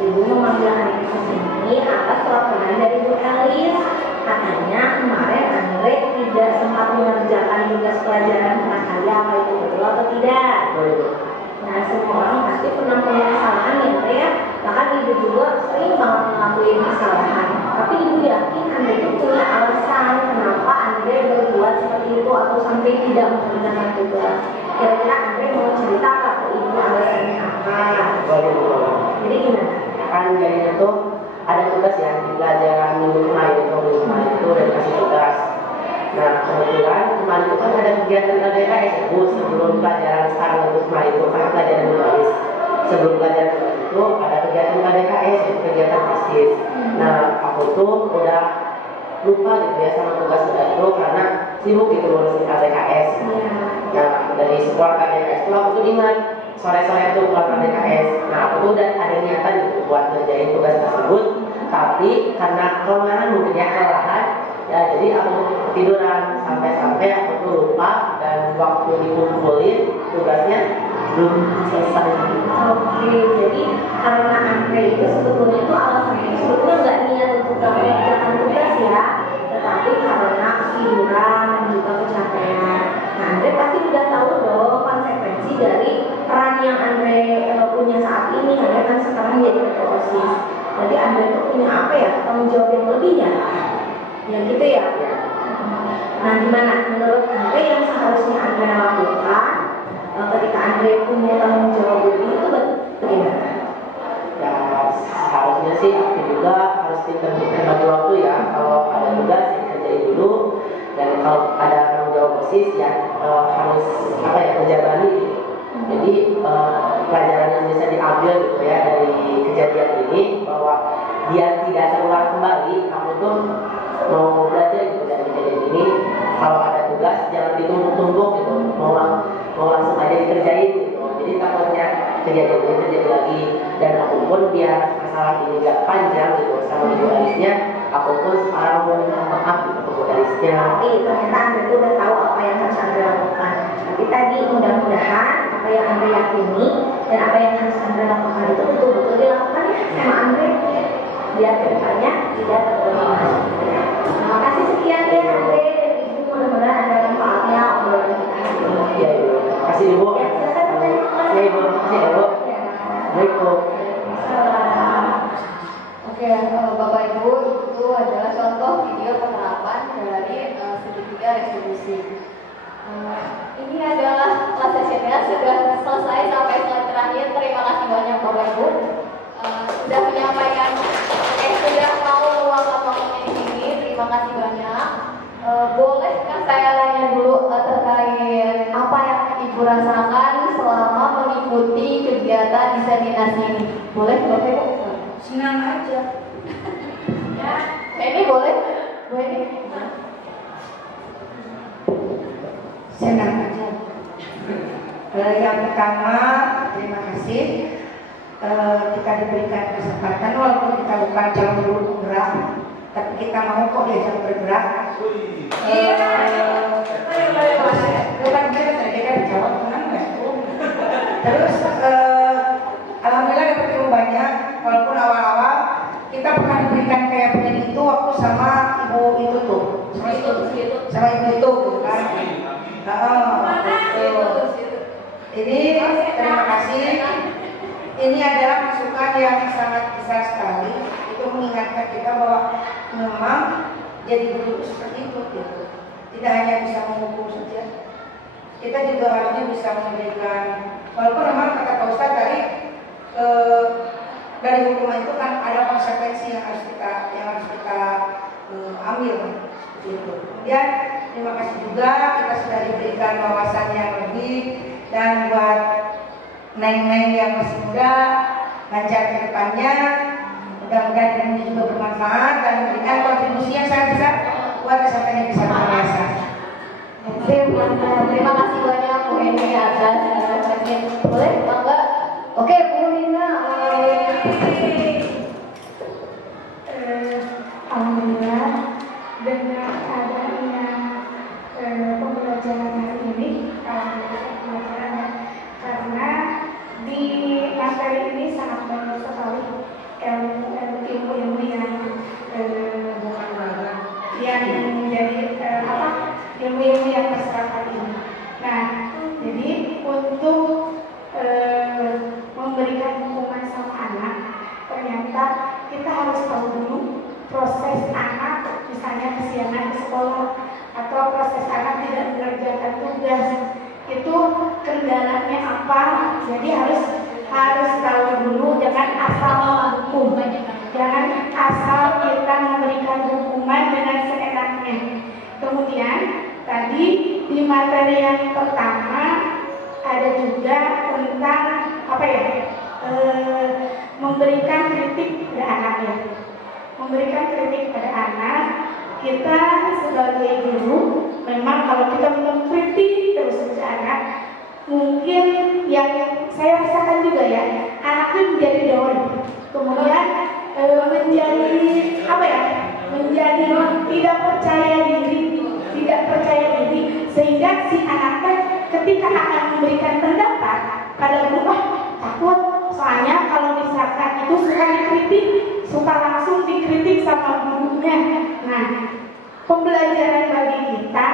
Ibu memanggil Andre ke sini atas laporan dari Bu Elis. Katanya kemarin Andre tidak sempat mengerjakan tugas pelajaran prakarya, apa itu betul atau tidak? Betul. Nah, semua orang pasti pernah punya kesalahan ya, Andre ya. Bahkan Ibu juga sering banget ngelakuin kesalahan. Tapi Ibu yakin Andre itu punya alasan kenapa Andre berbuat seperti itu atau sampai tidak mengerjakan tugas. Kira-kira Andre mau cerita nggak ke Ibu alasannya apa? Boleh. Jadi gimana? Kan jadi itu ada tugas ya di pelajaran minggu kemarin itu udah dikasih tugas. Nah, kebetulan kemarin itu kan ada kegiatan LDKS Bu sebelum pelajaran sekarang itu kemarin itu kan pelajaran menulis. Sebelum pelajaran menulis itu ada kegiatan LDKS itu kegiatan bisnis. Nah, aku tuh udah lupa gitu ya sama tugas itu karena sibuk gitu ngurusin LDKS. Nah, dari sekolah LDKS itu aku tuh ingat sore-sore itu keluar LDKS. Nah, aku tuh udah ada niatan gitu buat ngerjain tugas tersebut, tapi karena kelelahan mungkin ya kelelahan, ya jadi aku ketiduran sampai aku tuh lupa dan waktu dikumpulin tugasnya belum selesai. Oke, jadi karena Andre itu sebetulnya itu alasannya sebetulnya nggak niat untuk mengerjakan tugas ya, tetapi karena ketiduran dan juga kecapean. Nah, Andre pasti udah tahu dong konsekuensi dari peran yang Andre punya saat ini. Andre kan sekarang jadi ketua OSIS. Jadi Andre itu punya apa ya, tanggung jawab yang lebih ya? Ya gitu ya. Nah, gimana menurut Andre yang seharusnya Andre lakukan ketika Andre punya tanggung jawab lebih itu bagaimana? Ya seharusnya sih aku juga harus pintar-pintar bagi waktu ya. Kalau ada tugas ya kerjain dulu, dan kalau ada tanggung jawab OSIS ya harus apa ya kerja balik. Jadi pelajaran yang bisa diambil gitu ya dari kejadian ini bahwa biar tidak terulang kembali, kamu tuh mau belajar gitu dari kejadian ini. Kalau ada tugas jangan ditumpuk-tumpuk gitu, mau langsung aja dikerjain gitu. Jadi takutnya kejadian ini terjadi lagi. Dan aku pun biar masalah ini gak panjang gitu sama Ibu Elisnya, aku pun sekarang mau minta maaf gitu ke Ibu Elisnya. Tapi ternyata Andre itu udah tahu apa yang harus Andre lakukan. Tapi tadi mudah-mudahan apa yang Andre yakini dan apa yang harus Andre lakukan itu betul-betul dilakukan ya sama Andre, biar kedepannya tidak terulang. Terima kasih sekian ya Andre dan Ibu, mudah-mudahan ada manfaatnya obrolan kita hari ini. Ya Ibu, terima kasih Ibu. Ya, silakan bertanya. Ya Ibu, terima kasih Ibu. Assalamualaikum. Oke, Bapak Ibu, itu adalah contoh video penerapan ini adalah kelas sessionnya sudah selesai sampai slide terakhir. Terima kasih banyak Bapak Ibu sudah menyampaikan, sudah mau meluangkan waktunya di sini. Terima kasih banyak. Bolehkah saya tanya dulu terkait apa yang Ibu rasakan selama mengikuti kegiatan diseminasi ini? Boleh Bapak Ibu? Senang aja. Ya, ini boleh? Boleh ini? Senang aja. Yang pertama, terima kasih kita diberikan kesempatan walaupun kita bukan calon guru penggerak, tapi kita mau kok diajak bergerak. Terus alhamdulillah dapat ilmu banyak walaupun awal-awal kita pernah diberikan kayak begini itu waktu sama ibu itu tuh sama ibu itu gitu kan. Ini terima kasih. Ini adalah masukan yang sangat besar sekali. Itu mengingatkan kita bahwa memang jadi guru seperti itu gitu. Tidak hanya bisa menghukum saja, kita juga harusnya bisa memberikan. Walaupun memang kata Pak Ustadz tadi dari hukuman itu kan ada konsekuensi yang harus kita ambil gitu. Kemudian terima kasih juga kita sudah diberikan wawasan yang lebih, dan buat neng-neng yang masih muda lancar ke depannya, mudah-mudahan ini juga bermanfaat dan memberikan kontribusi yang sangat besar buat kesampaian bisa berbiasa. Terima kasih banyak Bu Eni atas referensinya. Boleh Bangga? Oke Bu Lina. Alhamdulillah dengan adanya pembelajaran hari ini, karena di materi ini sangat banyak sekali ilmu-ilmu yang menjadi ilmu-ilmu yang terserap ini. Nah, jadi untuk memberikan hukuman sama anak, ternyata kita harus tahu dulu proses anak misalnya kesiangan ke sekolah atau proses anak tidak mengerjakan tugas itu kendalanya apa. Jadi harus tahu dulu, jangan asal menghukum, jangan asal kita memberikan hukuman dengan seenaknya. Kemudian tadi di materi yang pertama ada juga tentang memberikan kritik pada anak ya. Memberikan kritik pada anak, kita sebagai guru memang kalau kita mengkritik terus pada anak, mungkin yang saya rasakan juga ya, anaknya menjadi down, kemudian menjadi tidak percaya diri, sehingga si anaknya ketika akan memberikan pendapat pada guru takut, soalnya kalau misalkan itu suka langsung dikritik sama gurunya. Nah, pembelajaran bagi kita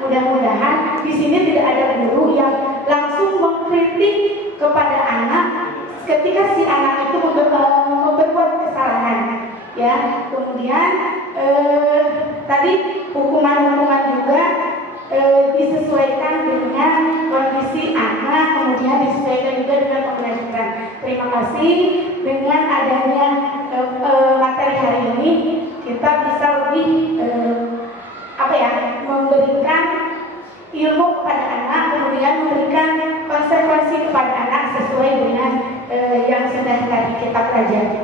mudah-mudahan di sini tidak ada guru yang langsung mengkritik kepada anak ketika si anak itu berbuat kesalahan ya. Kemudian tadi hukuman-hukuman juga disesuaikan dengan kondisi anak, kemudian disesuaikan juga dengan pembelajaran. Terima kasih, dengan adanya materi hari ini kita bisa lebih memberikan ilmu kepada anak, kemudian memberikan konsekuensi kepada anak sesuai dengan yang sudah tadi kita pelajari.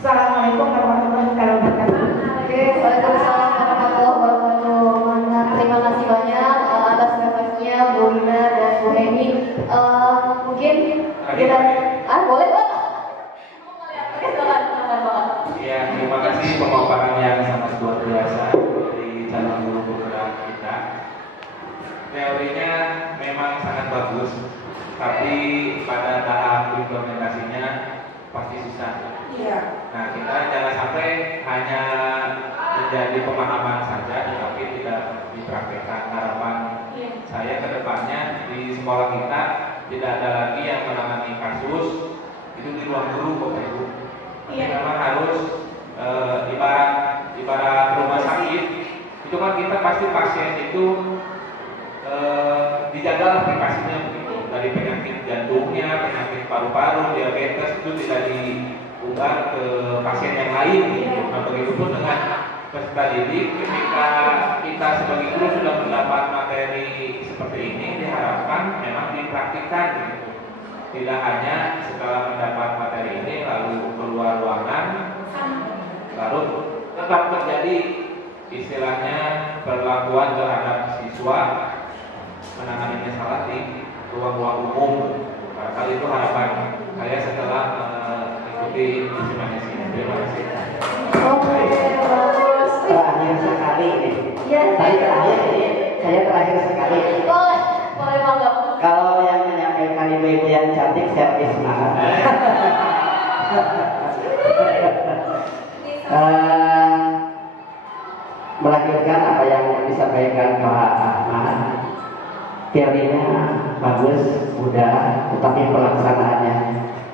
Assalamualaikum warahmatullahi wabarakatuh. Waalaikumsalam warahmatullahi wabarakatuh. Terima kasih banyak atas referensinya Bu Lina dan Bu Heni. Mungkin kita boleh Pak? Oke, silakan. Ya, terima kasih pemaparan yang sangat luar biasa dari calon guru penggerak kita. Teorinya memang sangat bagus, tapi pada tahap implementasinya pasti susah. Iya. Nah, kita jangan sampai hanya menjadi pemahaman saja, tetapi tidak dipraktekkan. Harapan saya ke depannya di sekolah kita tidak ada lagi yang menangani kasus itu di ruang guru, Bapak Ibu. Memang harus ibarat rumah sakit itu kan kita pasti pasien itu dijaga ada lah privasinya begitu. Dari penyakit jantungnya, penyakit paru-paru, diabetes itu tidak diubah ke pasien yang lain gitu. Nah begitupun dengan peserta didik, ketika kita sebagai guru sudah mendapat materi seperti ini, diharapkan memang dipraktikkan gitu. Tidak hanya setelah mendapat materi ini lalu keluar ruangan, lalu tetap terjadi istilahnya perlakuan terhadap siswa menanganinya salah di ruang-ruang umum. Kali itu harapan saya setelah mengikuti insinuasi ini. Terima kasih. Oke, bagus. Terakhir sekali nih. Ya, Saya terakhir sekali. boleh bangga. Kalau yang menyampaikan ibu-ibu yang cantik, saya lebih semangat. Melanjutkan apa yang disampaikan Pak Ahmad, teorinya bagus, mudah, tetapi pelaksanaannya,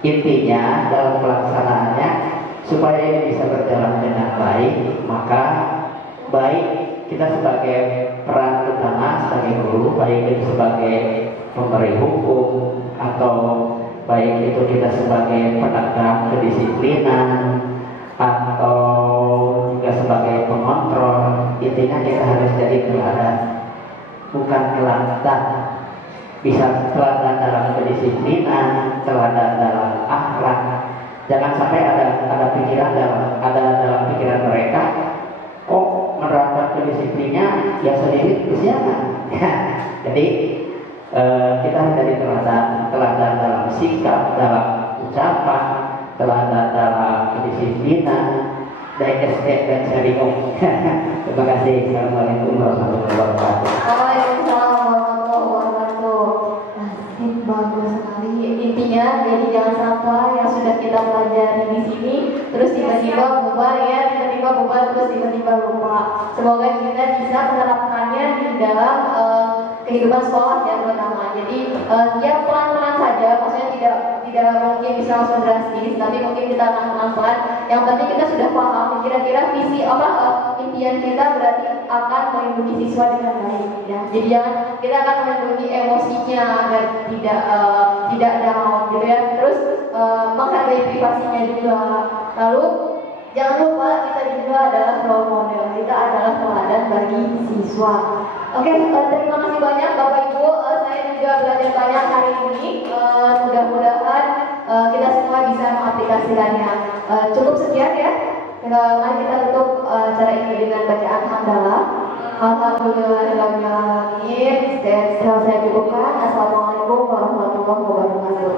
intinya dalam pelaksanaannya supaya ini bisa berjalan dengan baik, maka baik kita sebagai peran utama sebagai guru, baik itu sebagai pemberi hukum atau baik itu kita sebagai penegak kedisiplinan atau juga sebagai pengontrol, intinya kita harus jadi teladan, bukan teladan. Bisa teladan dalam kedisiplinan, teladan dalam akhlak. Jangan sampai ada pikiran dalam pikiran mereka, kok menerapkan kedisiplinnya ya sendiri kesiangan. Jadi kita harus jadi teladan dalam sikap, dalam ucapan, teladan dalam kedisiplinan, baik SD dan syariah. Terima kasih. Assalamualaikum warahmatullahi wabarakatuh. Waalaikumsalam warahmatullahi wabarakatuh. Asik, bagus sekali. Intinya, jadi jangan sampai yang sudah kita pelajari di sini terus tiba-tiba bubar ya, tiba-tiba bubar terus tiba-tiba lupa. Semoga kita bisa menerapkannya di dalam kehidupan sekolah ya terutama. Jadi ya pelan-pelan saja, maksudnya tidak mungkin bisa langsung drastis, tapi mungkin kita akan pelan-pelan. Yang penting kita sudah paham kira-kira visi impian kita berarti akan melindungi siswa dengan baik ya. Jadi kita akan melindungi emosinya agar tidak down gitu ya. Terus menghargai privasinya juga. Lalu jangan lupa kita juga adalah role model, kita adalah teladan bagi siswa. Oke, terima kasih banyak Bapak Ibu. Saya juga belajar banyak hari ini. Mudah-mudahan kita semua bisa mengaplikasikannya. Cukup sekian ya. Mari kita tutup acara ini dengan bacaan hamdalah. Alhamdulillahirobbilalamin. Saya cukupkan. Assalamualaikum warahmatullahi wabarakatuh.